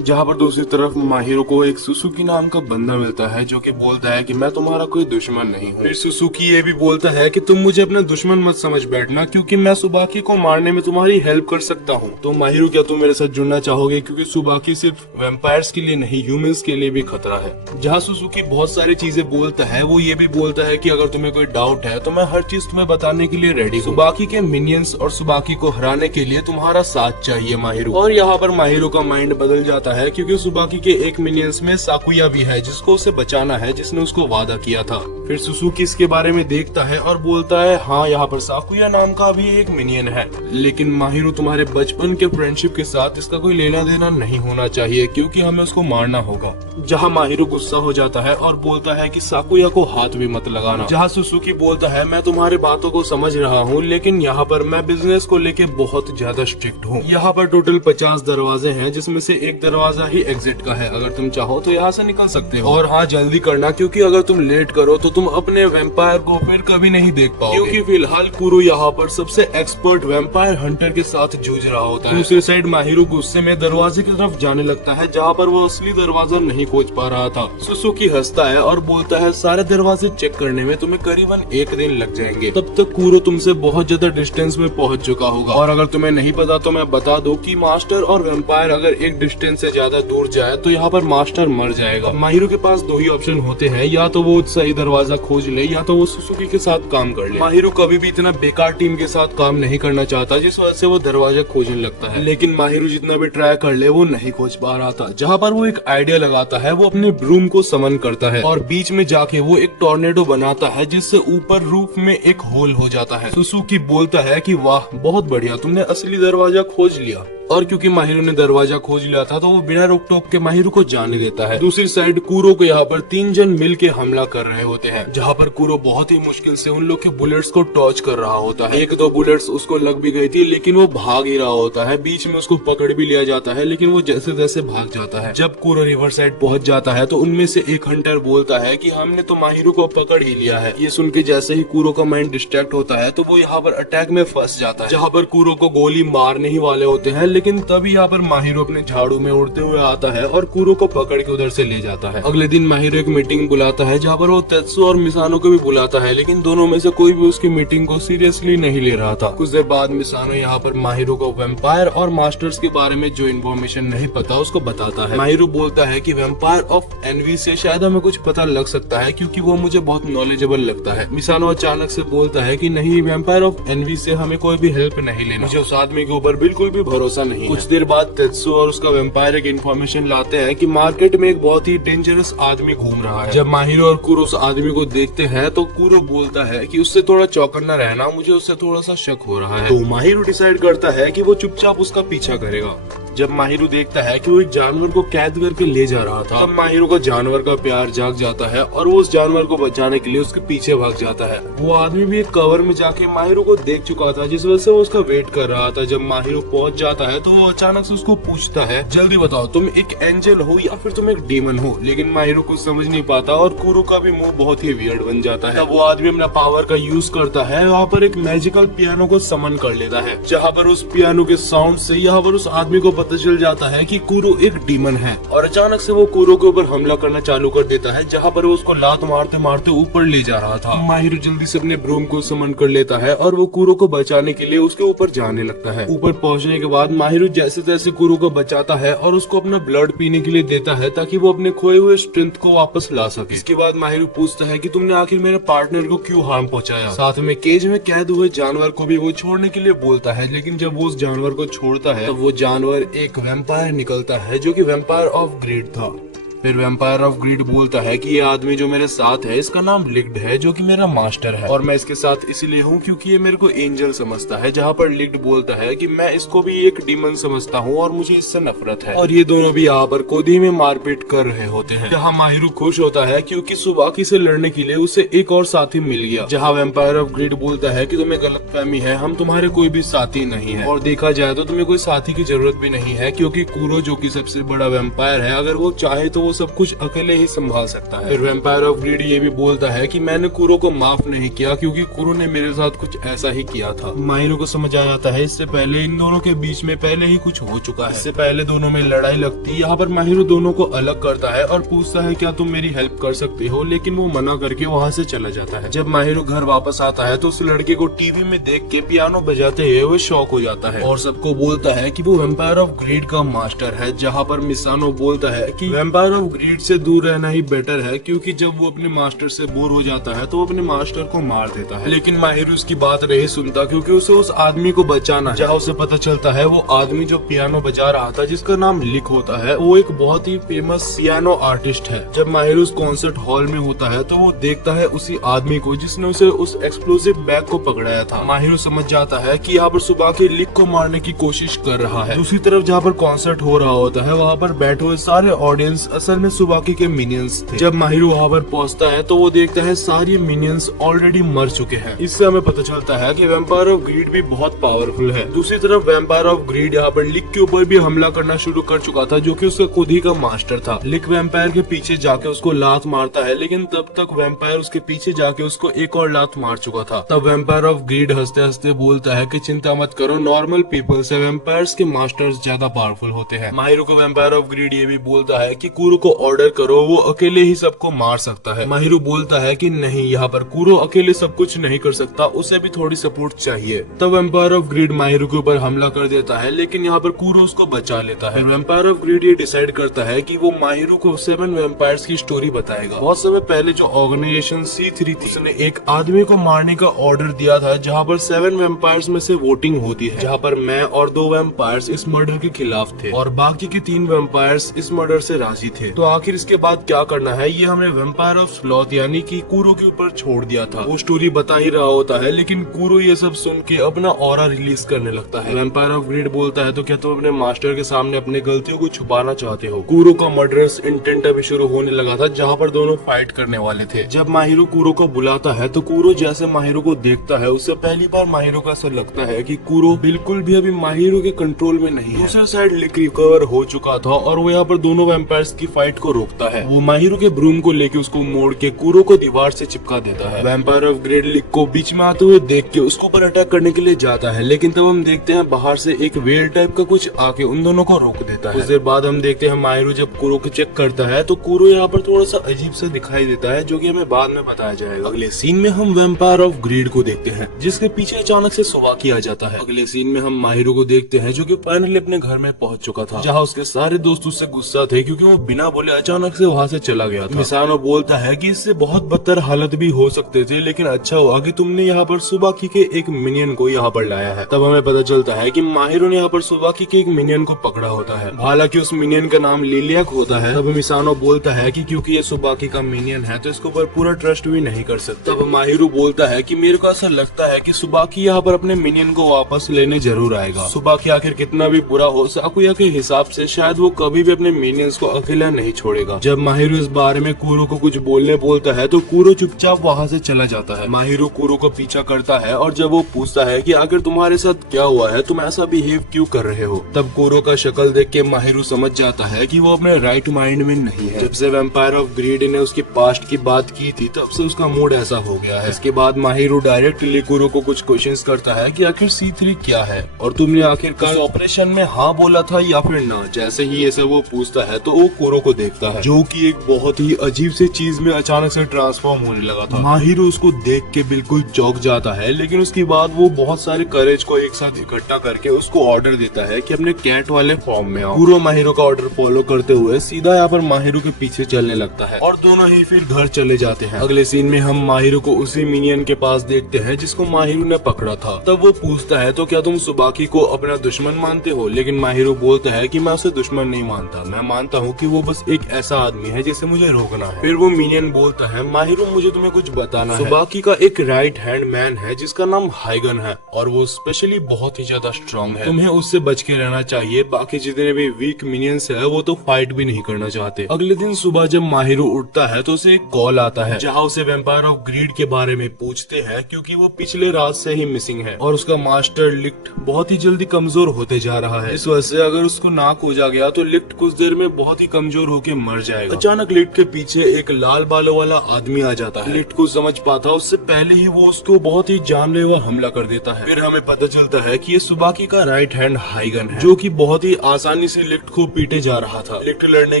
जहाँ पर दूसरी तरफ माहिरो को एक सुसुकी नाम का बंदा मिलता है, जो कि बोलता है कि मैं तुम्हारा कोई दुश्मन नहीं हूँ। फिर सुसुकी ये भी बोलता है कि तुम मुझे अपना दुश्मन मत समझ बैठना, क्योंकि मैं सुबाकी को मारने में तुम्हारी हेल्प कर सकता हूँ। तो माहिरो, क्या तुम मेरे साथ जुड़ना चाहोगे? क्योंकि सुबाकी सिर्फ वैम्पायर्स के लिए नहीं, ह्यूमंस के लिए भी खतरा है। जहाँ सुसुकी बहुत सारी चीजें बोलता है, वो ये भी बोलता है कि अगर तुम्हें कोई डाउट है तो मैं हर चीज तुम्हें बताने के लिए रेडी हूँ। सुबाकी के मिनियंस और सुबाकी को हराने के लिए तुम्हारा साथ चाहिए माहिरो। और यहाँ पर माहिरो का माइंड बदल जाता है, क्योंकि सुबाकी के एक मिनियंस में साकुया भी है, जिसको उसे बचाना है, जिसने उसको वादा किया था। फिर सुसुकी इसके बारे में देखता है और बोलता है, हाँ यहाँ पर साकुया नाम का भी एक मिनियन है, लेकिन माहिरो तुम्हारे बचपन के फ्रेंडशिप के साथ इसका कोई लेना देना नहीं होना चाहिए, क्योंकि हमें उसको मारना होगा। जहाँ माहिरो गुस्सा हो जाता है और बोलता है कि साकुया को हाथ भी मत लगाना। जहाँ सुसुकी बोलता है, मैं तुम्हारी बातों को समझ रहा हूँ, लेकिन यहाँ पर मैं बिजनेस को लेके बहुत ज्यादा स्ट्रिक्ट हूँ। यहाँ पर टोटल 50 दरवाजे हैं, जिसमें से एक दरवाजा ही एग्जिट का है। अगर तुम चाहो तो यहाँ से निकल सकते हो, और हाँ जल्दी करना, क्योंकि अगर तुम लेट करो तो तुम अपने वैम्पायर को फिर कभी नहीं देख पाओगे। क्योंकि फिलहाल कुरो यहाँ पर सबसे एक्सपर्ट वैम्पायर हंटर के साथ जूझ रहा होता है। दूसरी साइड माहिरो गुस्से में दरवाजे की तरफ जाने लगता है, जहाँ पर वो असली दरवाजा नहीं खोज पा रहा था। सुसुकी हंसता है और बोलता है, सारे दरवाजे चेक करने में तुम्हें करीबन 1 दिन लग जाएंगे। तब तक कुरो तुमसे बहुत ज्यादा डिस्टेंस में पहुंच चुका होगा। और अगर तुम्हें नहीं पता तो मैं बता दूं कि मास्टर और वैम्पायर अगर एक डिस्टेंस से ज्यादा दूर जाए तो यहाँ पर मास्टर मर जाएगा। माहिरो के पास 2 ही ऑप्शन होते हैं, या तो वो सही दरवाजा खोज ले, या तो वो सुसुकी के साथ काम कर ले। माहिरो कभी भी इतना बेकार टीम के साथ काम नहीं करना चाहता, जिस वजह से वो दरवाजा खोजने लगता है। लेकिन माहिरो जितना भी ट्राई कर ले वो नहीं खोज पा रहा था। जहाँ पर वो एक आइडिया लगाता है, वो अपने ब्रूम को समन करता है और बीच में जाके वो एक टॉर्नेडो बनाता है, जिससे ऊपर रूफ में एक होल हो जाता है। सुसुकी बोलता है कि वाह बहुत बढ़िया, तुमने असली दरवाजा खोज लिया। और क्योंकि माहिरो ने दरवाजा खोज लिया था तो वो बिना रोक टोक के माहिरो को जाने देता है। दूसरी साइड कुरो को यहाँ पर 3 जन मिल के हमला कर रहे होते हैं, जहाँ पर कुरो बहुत ही मुश्किल से उन लोग के बुलेट्स को टॉर्च कर रहा होता है। 1-2 बुलेट्स उसको लग भी गई थी, लेकिन वो भाग ही रहा होता है। बीच में उसको पकड़ भी लिया जाता है, लेकिन वो जैसे जैसे भाग जाता है। जब कुरो रिवर साइड पहुंच जाता है तो उनमें से एक हंटर बोलता है कि हमने तो माहिरो को पकड़ ही लिया है। ये सुन के जैसे ही कुरो का माइंड डिस्ट्रैक्ट होता है तो वो यहाँ पर अटैक में फंस जाता है, जहाँ पर कुरो को गोली मारने ही वाले होते हैं, लेकिन तभी यहाँ पर माहिरो अपने झाड़ू में उड़ते हुए आता है और कुरो को पकड़ के उधर से ले जाता है। अगले दिन माहिरो एक मीटिंग बुलाता है, जहाँ पर वो तेत्सु और मिसानो को भी बुलाता है, लेकिन दोनों में से कोई भी उसकी मीटिंग को सीरियसली नहीं ले रहा था। कुछ देर बाद मिसानो यहाँ पर माहिरो को वैम्पायर और मास्टर्स के बारे में जो इन्फॉर्मेशन नहीं पता उसको बताता है। माहिरो बोलता है कि वैम्पायर ऑफ एनवी से शायद हमें कुछ पता लग सकता है, क्योंकि वो मुझे बहुत नॉलेजेबल लगता है। मिसानो अचानक से बोलता है कि नहीं, वैम्पायर ऑफ एनवी से हमें कोई भी हेल्प नहीं लेना, मुझे उस आदमी के ऊपर बिल्कुल भी भरोसा नहीं। कुछ देर बाद तेत्सु और उसका वैम्पायर एक इन्फॉर्मेशन लाते हैं कि मार्केट में एक बहुत ही डेंजरस आदमी घूम रहा है। जब माहिरो और कुरो उस आदमी को देखते हैं तो कुरो बोलता है कि उससे थोड़ा चौकन्ना रहना, मुझे उससे थोड़ा सा शक हो रहा है। तो माहिरो डिसाइड करता है कि वो चुपचाप उसका पीछा करेगा। जब माहिरो देखता है कि वो एक जानवर को कैद करके ले जा रहा था, तब माहिरो को जानवर का प्यार जाग जाता है और वो उस जानवर को बचाने के लिए उसके पीछे भाग जाता है। वो आदमी भी एक कवर में जाके माहिरो को देख चुका था, जिस वजह से वो उसका वेट कर रहा था। जब माहिरो पहुंच जाता है तो वो अचानक से उसको पूछता है, जल्दी बताओ तुम एक एंजल हो या फिर तुम एक डीमन हो। लेकिन माहिरो कुछ समझ नहीं पाता और कुरो का भी मुंह बहुत ही वियर्ड बन जाता है। तब वो आदमी अपना पावर का यूज करता है, वहाँ पर एक मैजिकल पियानो को समन कर लेता है, जहाँ पर उस पियानो के साउंड से यहाँ पर उस आदमी को पता चल जाता है कि कुरो एक डीमन है और अचानक से वो कुरो के ऊपर हमला करना चालू कर देता है, जहाँ पर वो उसको लात मारते मारते ऊपर ले जा रहा था। माहिरो जल्दी से अपने ब्रूम को समन कर लेता है और वो कुरो को बचाने के लिए उसके ऊपर जाने लगता है। ऊपर पहुंचने के बाद माहिरो जैसे तैसे कुरो को बचाता है और उसको अपना ब्लड पीने के लिए देता है ताकि वो अपने खोए हुए स्ट्रेंथ को वापस ला सके। इसके बाद माहिरो पूछता है कि तुमने आखिर मेरे पार्टनर को क्यों हार्म पहुंचाया। साथ में केज में कैद हुए जानवर को भी वो छोड़ने के लिए बोलता है, लेकिन जब वो उस जानवर को छोड़ता है तो वो जानवर एक वैम्पायर निकलता है जो कि वैम्पायर ऑफ ग्रीड था। फिर वैम्पायर ऑफ ग्रीड बोलता है कि ये आदमी जो मेरे साथ है इसका नाम लिग्ड है जो कि मेरा मास्टर है और मैं इसके साथ इसलिए हूँ क्योंकि ये मेरे को एंजल समझता है। जहाँ पर लिग्ड बोलता है कि मैं इसको भी एक डीमन समझता हूँ और मुझे इससे नफरत है। और ये दोनों भी यहाँ पर कोदी में मारपीट कर रहे होते हैं। जहाँ माहिरो खुश होता है क्योंकि सुबाकी से लड़ने के लिए उसे एक और साथी मिल गया। जहाँ वैम्पायर ऑफ ग्रीड बोलता है कि तुम्हें गलतफहमी है, हम तुम्हारे कोई भी साथी नहीं है और देखा जाए तो तुम्हें कोई साथी की जरूरत भी नहीं है क्योंकि कुरो जो कि सबसे बड़ा वैम्पायर है, अगर वो चाहे तो वो सब कुछ अकेले ही संभाल सकता है। फिर वैम्पायर ऑफ ग्रीड ये भी बोलता है कि मैंने कुरो को माफ नहीं किया क्योंकि कुरो ने मेरे साथ कुछ ऐसा ही किया था। माहिरो को समझ आ जाता है इससे पहले इन दोनों के बीच में पहले ही कुछ हो चुका है। इससे पहले दोनों में लड़ाई लगती। यहाँ पर माहिरो दोनों को अलग करता है और पूछता है क्या तुम मेरी हेल्प कर सकते हो, लेकिन वो मना करके वहाँ से चला जाता है। जब माहिरो घर वापस आता है तो उस लड़के को टीवी में देख के पियानो बजाते हुए वो शॉक हो जाता है और सबको बोलता है कि वो वैम्पायर ऑफ ग्रीड का मास्टर है। जहाँ पर मिसानो बोलता है कि वैम्पायर ऑफ ग्रीड से दूर रहना ही बेटर है क्योंकि जब वो अपने मास्टर से बोर हो जाता है तो वो अपने मास्टर को मार देता है। लेकिन माहिरो उसकी बात नहीं सुनता क्योंकि उसे उस आदमी को बचाना है। जहाँ उसे पता चलता है वो आदमी जो पियानो बजा रहा था जिसका नाम लिक होता है वो एक बहुत ही फेमस पियानो आर्टिस्ट है। जब माहिरो उस कॉन्सर्ट हॉल में होता है तो वो देखता है उसी आदमी को जिसने उसे उस एक्सप्लोसिव बैग को पकड़ाया था। माहिरो समझ जाता है कि यहाँ पर सुबाकी लिक को मारने की कोशिश कर रहा है। दूसरी तरफ जहाँ पर कॉन्सर्ट हो रहा होता है वहाँ पर बैठे हुए सारे ऑडियंस असल में सुबाकी के मिनियंस थे। जब माहिरो वहाँ पर पहुँचता है तो वो देखता है सारे मिनियंस ऑलरेडी मर चुके हैं। इससे हमें पता चलता है कि वैम्पायर ऑफ ग्रीड भी बहुत पावरफुल है। दूसरी तरफ वैम्पायर ऑफ ग्रीड यहाँ पर लिक के ऊपर भी हमला करना शुरू कर चुका था जो कि उसका खुद ही का मास्टर था। लिक वैम्पायर के पीछे जाके उसको लात मारता है, लेकिन तब तक वैम्पायर उसके पीछे जाके उसको एक और लात मार चुका था। तब वैम्पायर ऑफ ग्रीड हंसते हंसते बोलता है कि चिंता मत करो, नॉर्मल पीपल से वैम्पायर्स के मास्टर्स ज्यादा पावरफुल होते हैं। माहिरो को वैम्पायर ऑफ ग्रीड ये भी बोलता है कि कुरो को ऑर्डर करो, वो अकेले ही सबको मार सकता है। माहिरो बोलता है कि नहीं, यहाँ पर कुरो अकेले सब कुछ नहीं कर सकता, उसे भी थोड़ी सपोर्ट चाहिए। तब वैम्पायर ऑफ ग्रीड माहिरो के ऊपर हमला कर देता है, लेकिन यहाँ पर कुरो उसको बचा लेता है। वैम्पायर ऑफ ग्रीड ये डिसाइड करता है कि वो माहिरो को 7 वैम्पायर्स की स्टोरी बताएगा। बहुत समय पहले जो ऑर्गेनाइजेशन C3 थी उसने एक आदमी को मारने का ऑर्डर दिया था, जहाँ पर 7 वैम्पायर्स में से वोटिंग होती है, जहाँ पर मैं और 2 वैम्पायर्स इस मर्डर के खिलाफ थे और बाकी के 3 वैम्पायर्स इस मर्डर से राजी थे। तो आखिर इसके बाद क्या करना है ये हमें वैम्पायर ऑफ स्लॉथ यानी कि कुरो के ऊपर छोड़ दिया था। वो स्टोरी बता ही रहा होता है, लेकिन कुरो ये सब सुन के अपना ऑरा रिलीज करने लगता है। वैम्पायर ऑफ ग्रीड बोलता है तो क्या तुम अपने मास्टर के सामने अपनी गलतियों को छुपाना चाहते हो। कुरो का मर्डरस इंटेंट अभी शुरू होने लगा था, जहाँ पर दोनों फाइट करने वाले थे। जब माहिरो कुरो को बुलाता है तो कुरो जैसे माहिरो को देखता है उससे पहली बार माहिरो को ऐसा लगता है कि कुरो बिल्कुल भी अभी माहिरो के कंट्रोल में नहीं है। दूसरी साइड लिक रिकवर हो चुका था और वो यहाँ पर दोनों वैम्पायर्स की फाइट को रोकता है। वो माहिरो के ब्रूम को लेके उसको मोड़ के कुरो को दीवार से चिपका देता है। वैम्पायर ऑफ ग्रेड लिक को बीच में आते हुए देख के उसको पर अटैक करने के लिए जाता है, लेकिन तब हम देखते हैं बाहर से एक वेल टाइप का कुछ आके उन दोनों को रोक देता है। कुछ देर बाद हम देखते हैं माहिरो जब कुरो को चेक करता है तो कुरो यहाँ पर थोड़ा सा अजीब सा दिखाई देता है, जो कि हमें बाद में बताया जाएगा। अगले सीन में हम वैम्पायर ऑफ ग्रीड को देखते हैं जिसके पीछे अचानक से सुबाकी आ जाता है। अगले सीन में हम माहिरो को देखते हैं जो कि फाइनली अपने घर में पहुंच चुका था, जहाँ उसके सारे दोस्त उससे गुस्सा थे क्योंकि वो बिना बोले अचानक से वहाँ से चला गया था। मिसानो बोलता है कि इससे बहुत बदतर हालत भी हो सकते थे, लेकिन अच्छा हुआ कि तुमने यहाँ पर सुबाकी के एक मिनियन को यहाँ पर लाया है। तब हमें पता चलता है कि माहिरो ने यहाँ पर सुबाकी के एक मिनियन को पकड़ा होता है, हालांकि उस मिनियन का नाम लिलियाक होता है। तब मिसानो बोलता है कि क्योंकि ये सुबाकी का मिनियन है तो इसके ऊपर पूरा ट्रस्ट भी नहीं कर सकता। तब माहिरो बोलता है कि मेरे को ऐसा लगता है कि सुबाकी यहाँ पर अपने मिनियन को वापस लेने जरूर आएगा। सुबाकी आखिर कितना भी बुरा हो, साकुया के हिसाब से शायद वो कभी भी अपने मिनियंस को अकेला पीछा नहीं छोड़ेगा। जब माहिरो इस बारे में कूरो को कुछ बोलने बोलता है तो कूरो चुपचाप वहाँ से चला जाता है। माहिरो कूरो को पीछा करता है और जब वो पूछता है कि आखिर तुम्हारे साथ क्या हुआ है, तुम ऐसा बिहेव क्यों कर रहे हो, तब कूरो का शक्ल देख के माहिरो समझ जाता है कि वो अपने राइट माइंड में नहीं है। जब से वैम्पायर ऑफ ग्रीड ने उसके पास्ट की बात की थी तब से उसका मूड ऐसा हो गया है। इसके बाद माहिरो डायरेक्टली कूरो को कुछ क्वेश्चंस करता है कि आखिर C3 क्या है और तुमने आखिरकार ऑपरेशन में हाँ बोला था या फिर ना। जैसे ही ये सब वो पूछता है तो वो कूरो को देखता है जो कि एक बहुत ही अजीब सी चीज में अचानक से ट्रांसफॉर्म होने लगा था। माहिरो उसको देख के बिल्कुल चौंक जाता है, लेकिन उसके बाद वो बहुत सारे करेज को एक साथ इकट्ठा करके उसको ऑर्डर देता है कि अपने कैट वाले फॉर्म में आओ। कूरो माहिरो का ऑर्डर फॉलो करते हुए सीधा यहाँ पर माहिरो के पीछे चलने लगता है और दोनों ही फिर घर चले जाते हैं। अगले सीन में हम माहिरो को उसी मिनियन के पास देखते हैं जिसको माहिरो ने पकड़ा था। तब वो पूछता है तो क्या तुम सुबाकी को अपना दुश्मन मानते हो, लेकिन माहिरो बोलता है कि मैं उसे दुश्मन नहीं मानता, मैं मानता हूँ कि वो बस एक ऐसा आदमी है जिसे मुझे रोकना है। फिर वो मिनियन बोलता है माहिरो मुझे तुम्हें कुछ बताना है। सुबाकी का एक राइट हैंड मैन है जिसका नाम हाइगन है और वो स्पेशली बहुत ही ज्यादा स्ट्रॉन्ग है, तुम्हें उससे बच के रहना चाहिए। बाकी जितने भी वीक मिनियंस है वो तो फाइट भी नहीं करना चाहते। अगले दिन सुबह जब माहिरो उठता है तो उसे एक कॉल आता है जहाँ उसे वैम्पायर ऑफ ग्रीड के बारे में पूछते हैं क्योंकि वो पिछले रात से ही मिसिंग है और उसका मास्टर लिक्ट बहुत ही जल्दी कमजोर होते जा रहा है। इस वजह से अगर उसको नाक हो जा गया तो लिक्ट कुछ देर में बहुत ही कमजोर होके मर जाएगा। अचानक लिक्ट के पीछे एक लाल बालों वाला आदमी आ जाता है। लिक्ट को समझ पाता उससे पहले ही वो उसको बहुत ही जानलेवा हमला कर देता है। फिर हमें पता चलता है कि ये सुबाकी का राइट हैंड हाइगन है जो कि बहुत ही आसानी से लिक्ट को पीटे जा रहा था। लिक्ट लड़ने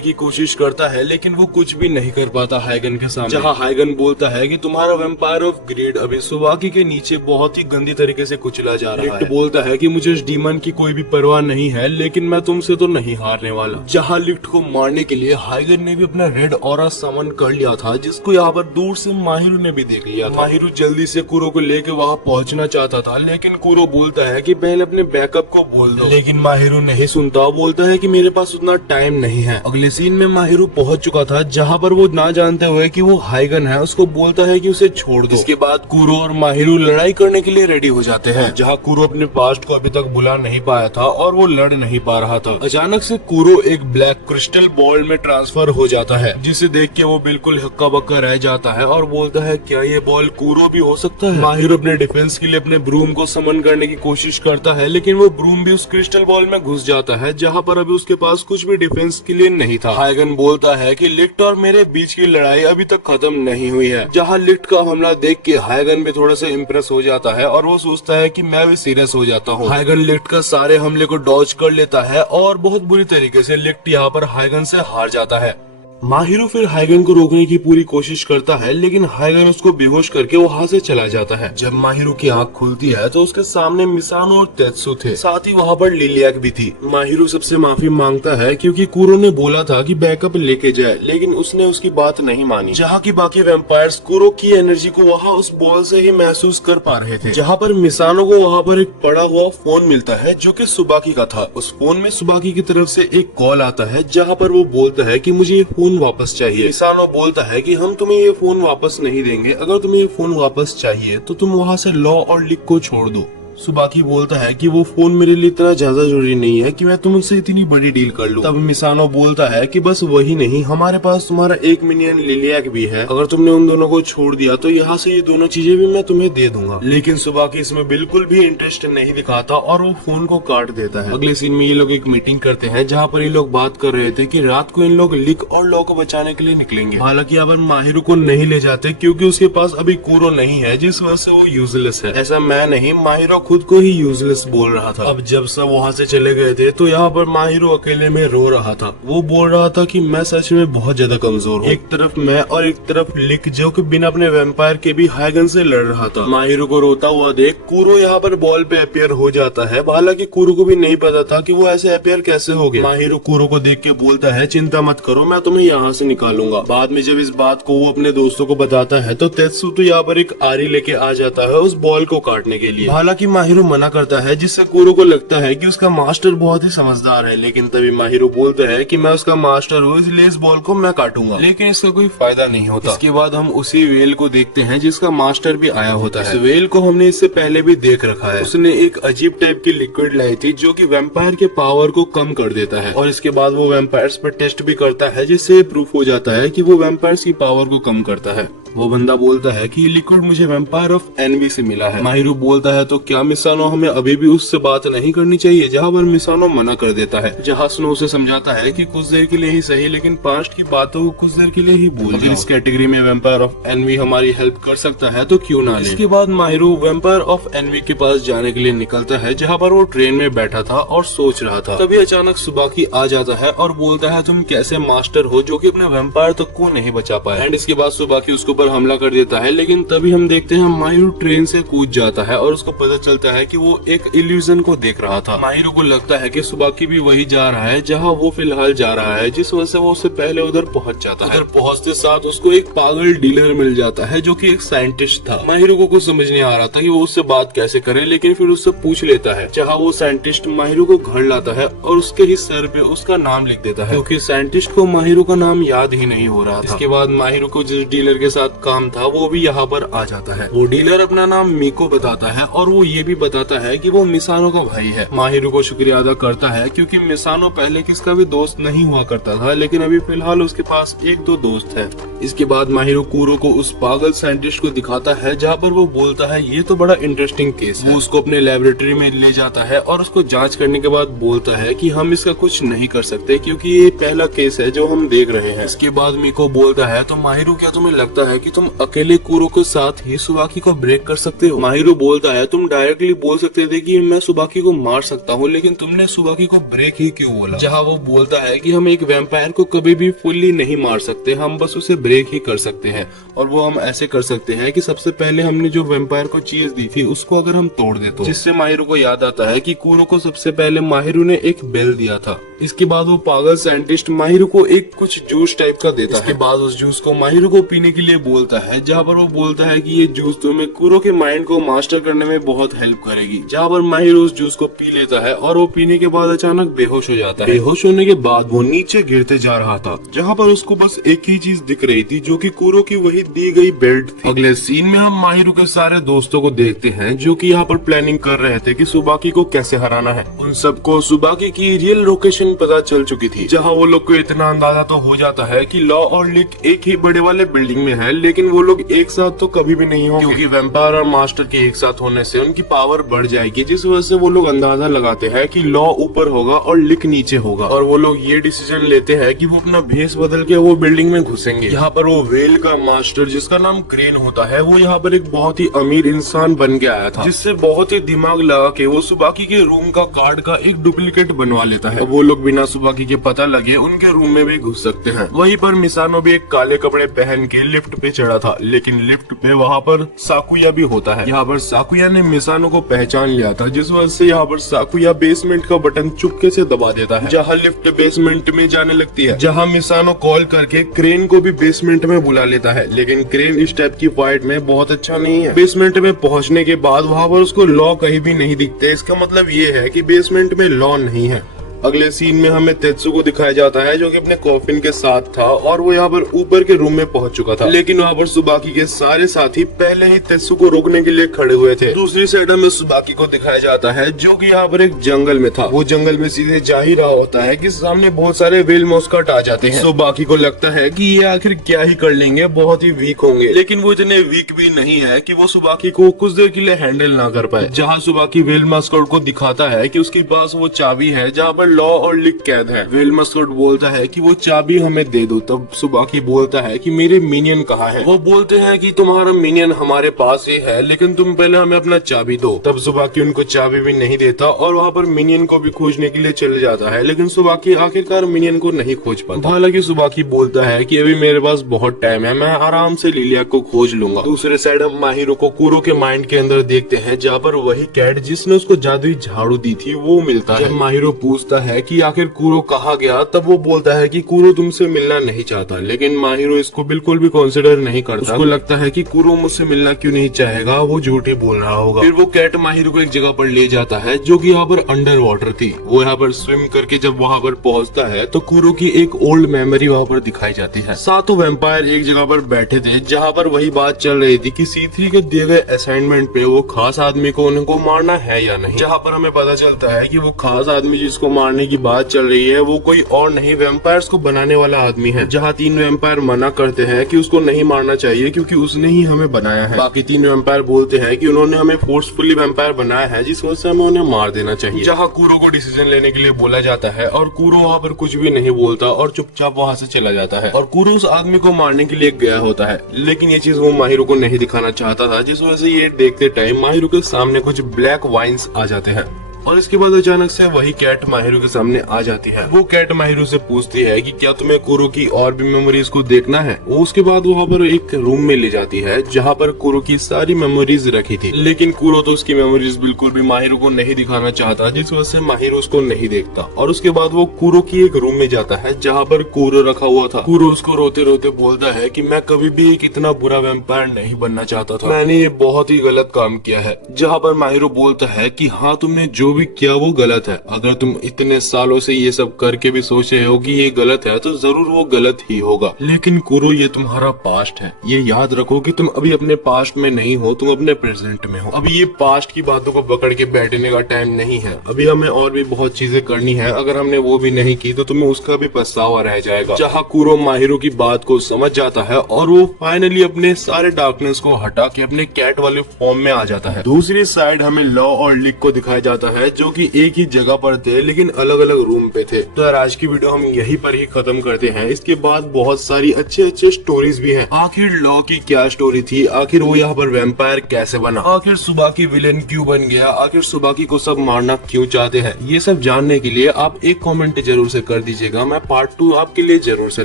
की कोशिश करता है लेकिन वो कुछ भी नहीं कर पाता हाइगन के सामने। जहाँ हाइगन बोलता है कि तुम्हारा वैम्पायर ऑफ ग्रीड अभी सुबाकी के नीचे बहुत ही गंदी तरीके से कुचला जा रहा है। लिक्ट बोलता है कि मुझे इस डीमन की कोई भी परवाह नहीं है लेकिन मैं तुमसे तो नहीं हारने वाला। जहाँ लिक्ट को मारने के लिए हाइगन ने भी अपना रेड ऑरा समन कर लिया था जिसको यहाँ पर दूर से माहिरो ने भी देख लिया था। माहिरो जल्दी से कूरो को लेके वहाँ पहुँचना चाहता था लेकिन कूरो बोलता है कि पहले अपने बैकअप को बोल दो, लेकिन माहिरो नहीं सुनता। बोलता है कि मेरे पास उतना टाइम नहीं है। अगले सीन में माहिरो पहुँच चुका था जहाँ पर वो ना जानते हुए कि वो हाइगन है उसको बोलता है कि उसे छोड़ दो। इसके बाद कूरो और माहिरो लड़ाई करने के लिए रेडी हो जाते हैं जहाँ कूरो अपने पास्ट को अभी तक भुला नहीं पाया था और वो लड़ नहीं पा रहा था। अचानक से कूरो एक ब्लैक क्रिस्टल बॉल में ट्रांसफर हो जाता है जिसे देख के वो बिल्कुल हक्का बक्का रह जाता है और बोलता है क्या ये बॉल कूरो भी हो सकता है। माहिरो अपने डिफेंस के लिए अपने ब्रूम को समन करने की कोशिश करता है लेकिन वो ब्रूम भी उस क्रिस्टल बॉल में घुस जाता है जहाँ पर अभी उसके पास कुछ भी डिफेंस के लिए नहीं था। हाइगन बोलता है कि लिक्ट और मेरे बीच की लड़ाई अभी तक खत्म नहीं हुई है। जहाँ लिक्ट का हमला देख के हाइगन भी थोड़ा सा इम्प्रेस हो जाता है और वो सोचता है कि मैं भी सीरियस हो जाता हूँ। हाइगन लिक्ट का सारे हमले को डॉज कर लेता है और बहुत बुरी तरीके से लिक्ट यहाँ पर हाइगन से हार जाता है। माहिरो फिर हाइगन को रोकने की पूरी कोशिश करता है लेकिन हाइगन उसको बेहोश करके वहाँ से चला जाता है। जब माहिरो की आंख खुलती है तो उसके सामने मिसानो और तेत्सु थे, साथ ही वहाँ पर लिलियाक भी थी। माहिरो सबसे माफी मांगता है क्योंकि कूरो ने बोला था कि बैकअप लेके जाए लेकिन उसने उसकी बात नहीं मानी। जहाँ की बाकी वैम्पायर्स कूरो की एनर्जी को वहाँ उस बॉल से ही महसूस कर पा रहे थे। जहाँ पर मिसानो को वहाँ पर एक पड़ा हुआ फोन मिलता है जो कि सुबाकी का था। उस फोन में सुबाकी की तरफ से एक कॉल आता है जहाँ पर वो बोलता है कि मुझे ये फोन वापस चाहिए। मिसानो बोलता है कि हम तुम्हें ये फोन वापस नहीं देंगे, अगर तुम्हें ये फोन वापस चाहिए तो तुम वहाँ से लॉ और लिक को छोड़ दो। सुबाकी बोलता है कि वो फोन मेरे लिए इतना ज्यादा जरूरी नहीं है कि मैं तुमसे इतनी बड़ी डील कर लूं। तब मिसानो बोलता है कि बस वही नहीं, हमारे पास तुम्हारा एक मिनियन लिलियाक भी है, अगर तुमने उन दोनों को छोड़ दिया तो यहाँ से ये दोनों चीजें भी मैं तुम्हें दे दूंगा। लेकिन सुबाकी इसमें बिल्कुल भी इंटरेस्ट नहीं दिखाता और वो फोन को काट देता है। अगले सीन में ये लोग एक मीटिंग करते हैं जहाँ पर ये लोग बात कर रहे थे कि रात को इन लोग लिक और लॉ को बचाने के लिए निकलेंगे। हालांकि यहाँ पर माहिरो को नहीं ले जाते क्योंकि उसके पास अभी कूरो नहीं है जिस वजह से वो यूजलेस है। ऐसा मैं नहीं, माहिरो खुद को ही यूजलेस बोल रहा था। अब जब सब वहाँ से चले गए थे तो यहाँ पर माहिरो अकेले में रो रहा था। वो बोल रहा था कि मैं सच में बहुत ज्यादा कमजोर हूँ। एक तरफ मैं और एक तरफ लिक जो कि बिना अपने वैम्पायर के भी हाइगन से लड़ रहा था। माहिरो को रोता हुआ देख कूरो यहाँ पर बॉल पे अपियर हो जाता है। हालांकि कूरो को भी नहीं पता था कि वो ऐसे अपियर कैसे हो गए। माहिरो कूरो को देख के बोलता है चिंता मत करो, मैं तुम्हें यहाँ से निकालूंगा। बाद में जब इस बात को वो अपने दोस्तों को बताता है तो तेत्सु तो यहाँ पर एक आरी लेके आ जाता है उस बॉल को काटने के लिए। हालांकि माहिरो मना करता है, जिससे कुरो को लगता है कि उसका मास्टर बहुत ही समझदार है। लेकिन तभी माहिरो बोलता है कि मैं उसका मास्टर हूँ, इसलिए इस बॉल को मैं काटूंगा। लेकिन इसका कोई फायदा नहीं होता। इसके बाद हम उसी वेल को देखते हैं जिसका मास्टर भी आया होता है। इस वेल को हमने इससे पहले भी देख रखा है। उसने एक अजीब टाइप की लिक्विड लाई थी जो कि वैम्पायर के पावर को कम कर देता है, और इसके बाद वो वैम्पायर्स पर टेस्ट भी करता है, जिससे प्रूफ हो जाता है कि वो वैम्पायर्स की पावर को कम करता है। वो बंदा बोलता है कि ये लिक्विड मुझे वैम्पायर ऑफ एनवी से मिला है। माहिरो बोलता है तो क्या मिसानो हमें अभी भी उससे बात नहीं करनी चाहिए, जहाँ पर मिसानो मना कर देता है। जहाँ स्नो उसे समझाता है कि कुछ देर के लिए ही सही, लेकिन पास्ट की बातों को कुछ देर के लिए ही बोल। अगर इस कैटेगरी में वैम्पायर ऑफ एनवी हमारी हेल्प कर सकता है तो क्यों ना ले। इसके बाद माहिरो वैम्पायर ऑफ एनवी के पास जाने के लिए निकलता है, जहाँ पर वो ट्रेन में बैठा था और सोच रहा था। तभी अचानक सुबाकी आ जाता है और बोलता है तुम कैसे मास्टर हो जो कि अपने वैम्पायर तक को नहीं बचा पाए। एंड इसके बाद सुबाकी उसके ऊपर हमला कर देता है, लेकिन तभी हम देखते हैं माहिरो ट्रेन से कूद जाता है और उसको पता चलता है कि वो एक इल्यूजन को देख रहा था। माहिरो को लगता है कि सुबाकी भी वही जा रहा है जहाँ वो फिलहाल जा रहा है, जिस वजह से वो उससे पहले उधर पहुंच जाता है। उधर पहुंचते साथ उसको एक पागल डीलर मिल जाता है जो कि एक साइंटिस्ट था। माहिरो को कुछ समझ नहीं आ रहा था कि वो उससे बात कैसे करे, लेकिन फिर उससे पूछ लेता है, जहाँ वो साइंटिस्ट माहिरो को घर लाता है और उसके ही सर पे उसका नाम लिख देता है, क्योंकि साइंटिस्ट को माहिरो का नाम याद ही नहीं हो रहा था। इसके बाद माहिरो को जिस डीलर के साथ काम था वो भी यहाँ पर आ जाता है। वो डीलर अपना नाम मीको बताता है और वो ये भी बताता है कि वो मिसानो का भाई है। माहिरो को शुक्रिया अदा करता है क्योंकि मिसानो पहले किसका भी दोस्त नहीं हुआ करता था, लेकिन अभी फिलहाल उसके पास एक दो दोस्त है। इसके बाद माहिरो कुरो को उस पागल साइंटिस्ट को दिखाता है, जहाँ पर वो बोलता है ये तो बड़ा इंटरेस्टिंग केस है। वो उसको अपने लेबोरेटरी में ले जाता है और उसको जांच करने के बाद बोलता है कि हम इसका कुछ नहीं कर सकते क्योंकि ये पहला केस है जो हम देख रहे हैं। इसके बाद मीको बोलता है तो माहिरो क्या तुम्हें लगता है कि तुम अकेले कुरो के साथ ही सुबाकी को ब्रेक कर सकते हो? माहिरो बोलता है तुम डायरेक्टली बोल सकते थे कि मैं सुबाकी को मार सकता हूँ, लेकिन तुमने सुबाकी को ब्रेक ही क्यों बोला? जहाँ वो बोलता है कि हम एक वैम्पायर को कभी भी फुल्ली नहीं मार सकते, हम बस उसे ब्रेक ही कर सकते हैं। और वो हम ऐसे कर सकते हैं कि सबसे पहले हमने जो वैम्पायर को चीज दी थी उसको अगर हम तोड़ दे तो। जिससे माहिरो को याद आता है कि कुरो को सबसे पहले माहिरो ने एक बेल दिया था। इसके बाद वो पागल साइंटिस्ट माहिरो को एक कुछ जूस टाइप का देता है। इसके बाद उस जूस को माहिरो को पीने के लिए बोलता है, जहाँ पर वो बोलता है कि ये जूस तुम्हें कुरो के माइंड को मास्टर करने में बहुत हेल्प करेगी। जहाँ पर माहिरो उस जूस को पी लेता है और वो पीने के बाद अचानक बेहोश हो जाता है। बेहोश होने के बाद वो नीचे गिरते जा रहा था, जहाँ पर उसको बस एक ही चीज दिख रही थी जो कि कुरो की वही दी गई बेल्ट थी। अगले सीन में हम माहिरो के सारे दोस्तों को देखते हैं जो कि यहाँ पर प्लानिंग कर रहे थे कि सुबाकी को कैसे हराना है। उन सबको सुबाकी की रियल लोकेशन पता चल चुकी थी, जहाँ वो लोग को इतना अंदाजा तो हो जाता है कि लॉ और लिक एक ही बड़े वाले बिल्डिंग में है, लेकिन वो लोग एक साथ तो कभी भी नहीं होंगे, क्योंकि वैम्पायर और मास्टर के एक साथ होने से उनकी पावर बढ़ जाएगी, जिस वजह से वो लोग अंदाजा लगाते हैं कि लॉ ऊपर होगा और लिक नीचे होगा। और वो लोग ये डिसीजन लेते हैं कि वो अपना भेष बदल के वो बिल्डिंग में घुसेंगे। यहाँ पर वो वेल का मास्टर जिसका नाम क्रेन होता है, वो यहाँ पर एक बहुत ही अमीर इंसान बन के आया था, जिससे बहुत ही दिमाग लगा के वो सुबाकी के रूम का कार्ड का एक डुप्लीकेट बनवा लेता है। वो लोग बिना सुबाकी के पता लगे उनके रूम में भी घुस सकते हैं। वहीं पर मिसानो भी एक काले कपड़े पहन के लिफ्ट पे चढ़ा था, लेकिन लिफ्ट पे वहाँ पर साकुया भी होता है। यहाँ पर साकुया ने मिसानो को पहचान लिया था, जिस वजह से यहाँ पर साकुया बेसमेंट का बटन चुपके से दबा देता है, जहाँ लिफ्ट बेसमेंट में जाने लगती है। जहाँ मिसानो कॉल करके क्रेन को भी बेसमेंट में बुला लेता है, लेकिन क्रेन इस टाइप की फाइट में बहुत अच्छा नहीं है। बेसमेंट में पहुँचने के बाद वहाँ पर उसको लॉ कहीं भी नहीं दिखते। इसका मतलब ये है कि बेसमेंट में लॉ नहीं है। अगले सीन में हमें तेत्सु को दिखाया जाता है जो कि अपने कॉफिन के साथ था और वो यहाँ पर ऊपर के रूम में पहुंच चुका था, लेकिन वहाँ पर सुबाकी के सारे साथी पहले ही तेत्सु को रोकने के लिए खड़े हुए थे। दूसरी साइड में सुबाकी को दिखाया जाता है जो कि यहाँ पर एक जंगल में था। वो जंगल में सीधे जा ही रहा होता है कि सामने बहुत सारे वेल मॉस्कट आ जाते हैं। सुबाकी को लगता है कि ये आखिर क्या ही कर लेंगे, बहुत ही वीक होंगे, लेकिन वो इतने वीक भी नहीं है कि वो सुबाकी को कुछ देर के लिए हैंडल ना कर पाए। जहाँ सुबाकी वेल मॉस्कट को दिखाता है कि उसके पास वो चाबी है जहाँ पर लॉ और लिक कैद है। वेल मस्कट बोलता है कि वो चाबी हमें दे दो। तब सुबाकी बोलता है कि मेरे मिनियन कहाँ है? वो बोलते हैं कि तुम्हारा मिनियन हमारे पास ही है, लेकिन तुम पहले हमें अपना चाबी दो। तब सुबाकी उनको चाबी भी नहीं देता और वहाँ पर मिनियन को भी खोजने के लिए चले जाता है, लेकिन सुबाकी आखिरकार मिनियन को नहीं खोज पाता। हालांकि सुबाकी बोलता है कि अभी मेरे पास बहुत टाइम है, मैं आराम से लिलिया को खोज लूंगा। दूसरे साइड हम माहिरो को कुरो के माइंड के अंदर देखते हैं, जहाँ पर वही कैट जिसने उसको जादुई झाड़ू दी थी वो मिलता है। माहिरो पूछता पूछता है कि आखिर कुरो कहाँ गया, तब वो बोलता है कि कुरो तुमसे मिलना नहीं चाहता, लेकिन माहिरो इसको बिल्कुल भी कंसिडर नहीं करता। उसको लगता है कि कुरो मुझसे मिलना क्यों नहीं चाहेगा, वो झूठ ही बोल रहा होगा। फिर वो कैट माहिरो को एक जगह पर ले जाता है जो कि यहाँ पर अंडर वाटर थी। वो यहाँ पर स्विम करके जब वहाँ पर पहुँचता है तो कुरो की एक ओल्ड मेमोरी वहाँ पर दिखाई जाती है। सातों वैम्पायर एक जगह पर बैठे थे जहाँ पर वही बात चल रही थी कि C3 के दिए गए असाइनमेंट पे वो खास आदमी को उनको मारना है या नहीं। जहाँ पर हमें पता चलता है कि वो खास आदमी जिसको मारने की बात चल रही है वो कोई और नहीं, वैम्पायर्स को बनाने वाला आदमी है। जहाँ 3 वैम्पायर मना करते हैं कि उसको नहीं मारना चाहिए क्योंकि उसने ही हमें बनाया है। बाकी 3 वैम्पायर बोलते हैं कि उन्होंने हमें फोर्सफुली वैम्पायर बनाया है, जिस वजह से हमें उन्हें मार देना चाहिए। जहाँ कुरो को डिसीजन लेने के लिए बोला जाता है और कुरो वहाँ पर कुछ भी नहीं बोलता और चुपचाप वहाँ से चला जाता है। और कुरो उस आदमी को मारने के लिए गया होता है, लेकिन ये चीज वो माहिरो को नहीं दिखाना चाहता था, जिस वजह से ये देखते टाइम माहिरो के सामने कुछ ब्लैक वाइन्स आ जाते हैं। और इसके बाद अचानक से वही कैट माहिरो के सामने आ जाती है। वो कैट माहिरो से पूछती है कि क्या तुम्हें कुरो की और भी मेमोरीज को देखना है। वो उसके बाद वहाँ पर एक रूम में ले जाती है जहाँ पर कुरो की सारी मेमोरीज रखी थी, लेकिन कुरो तो उसकी मेमोरीज बिल्कुल भी माहिरो को नहीं दिखाना चाहता, जिस वजह से माहिरो उसको नहीं देखता। और उसके बाद वो कुरो की एक रूम में जाता है जहाँ पर कुरो रखा हुआ था। कुरो उसको रोते रोते बोलता है कि मैं कभी भी एक इतना बुरा वैम्पायर नहीं बनना चाहता था, मैंने ये बहुत ही गलत काम किया है। जहाँ पर माहिरो बोलता है कि हाँ, तुमने जो भी किया वो गलत है। अगर तुम इतने सालों से ये सब करके भी सोच रहे हो कि ये गलत है तो जरूर वो गलत ही होगा, लेकिन कुरो ये तुम्हारा पास्ट है। ये याद रखो कि तुम अभी अपने पास्ट में नहीं हो, तुम अपने प्रेजेंट में हो। अभी ये पास्ट की बातों को पकड़ के बैठने का टाइम नहीं है। अभी हमें और भी बहुत चीजें करनी है, अगर हमने वो भी नहीं की तो तुम्हें उसका भी पछतावा रह जाएगा। जहाँ कुरो माहिरो की बात को समझ जाता है और वो फाइनली अपने सारे डार्कनेस को हटा के अपने कैट वाले फॉर्म में आ जाता है। दूसरी साइड हमें लॉ और लिक को दिखाया जाता है जो कि एक ही जगह पर थे लेकिन अलग अलग रूम पे थे। तो यार आज की वीडियो हम यहीं पर ही खत्म करते हैं। इसके बाद बहुत सारी अच्छे स्टोरीज भी हैं। आखिर लॉ की क्या स्टोरी थी, आखिर वो यहाँ पर वैम्पायर कैसे बना, आखिर सुबाकी विलेन क्यों बन गया, आखिर सुबाकी को सब मारना क्यों चाहते हैं, ये सब जानने के लिए आप एक कमेंट जरूर से कर दीजिएगा। मैं पार्ट 2 आपके लिए जरूर से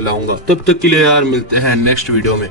लाऊंगा। तब तक के लिए यार मिलते हैं नेक्स्ट वीडियो में।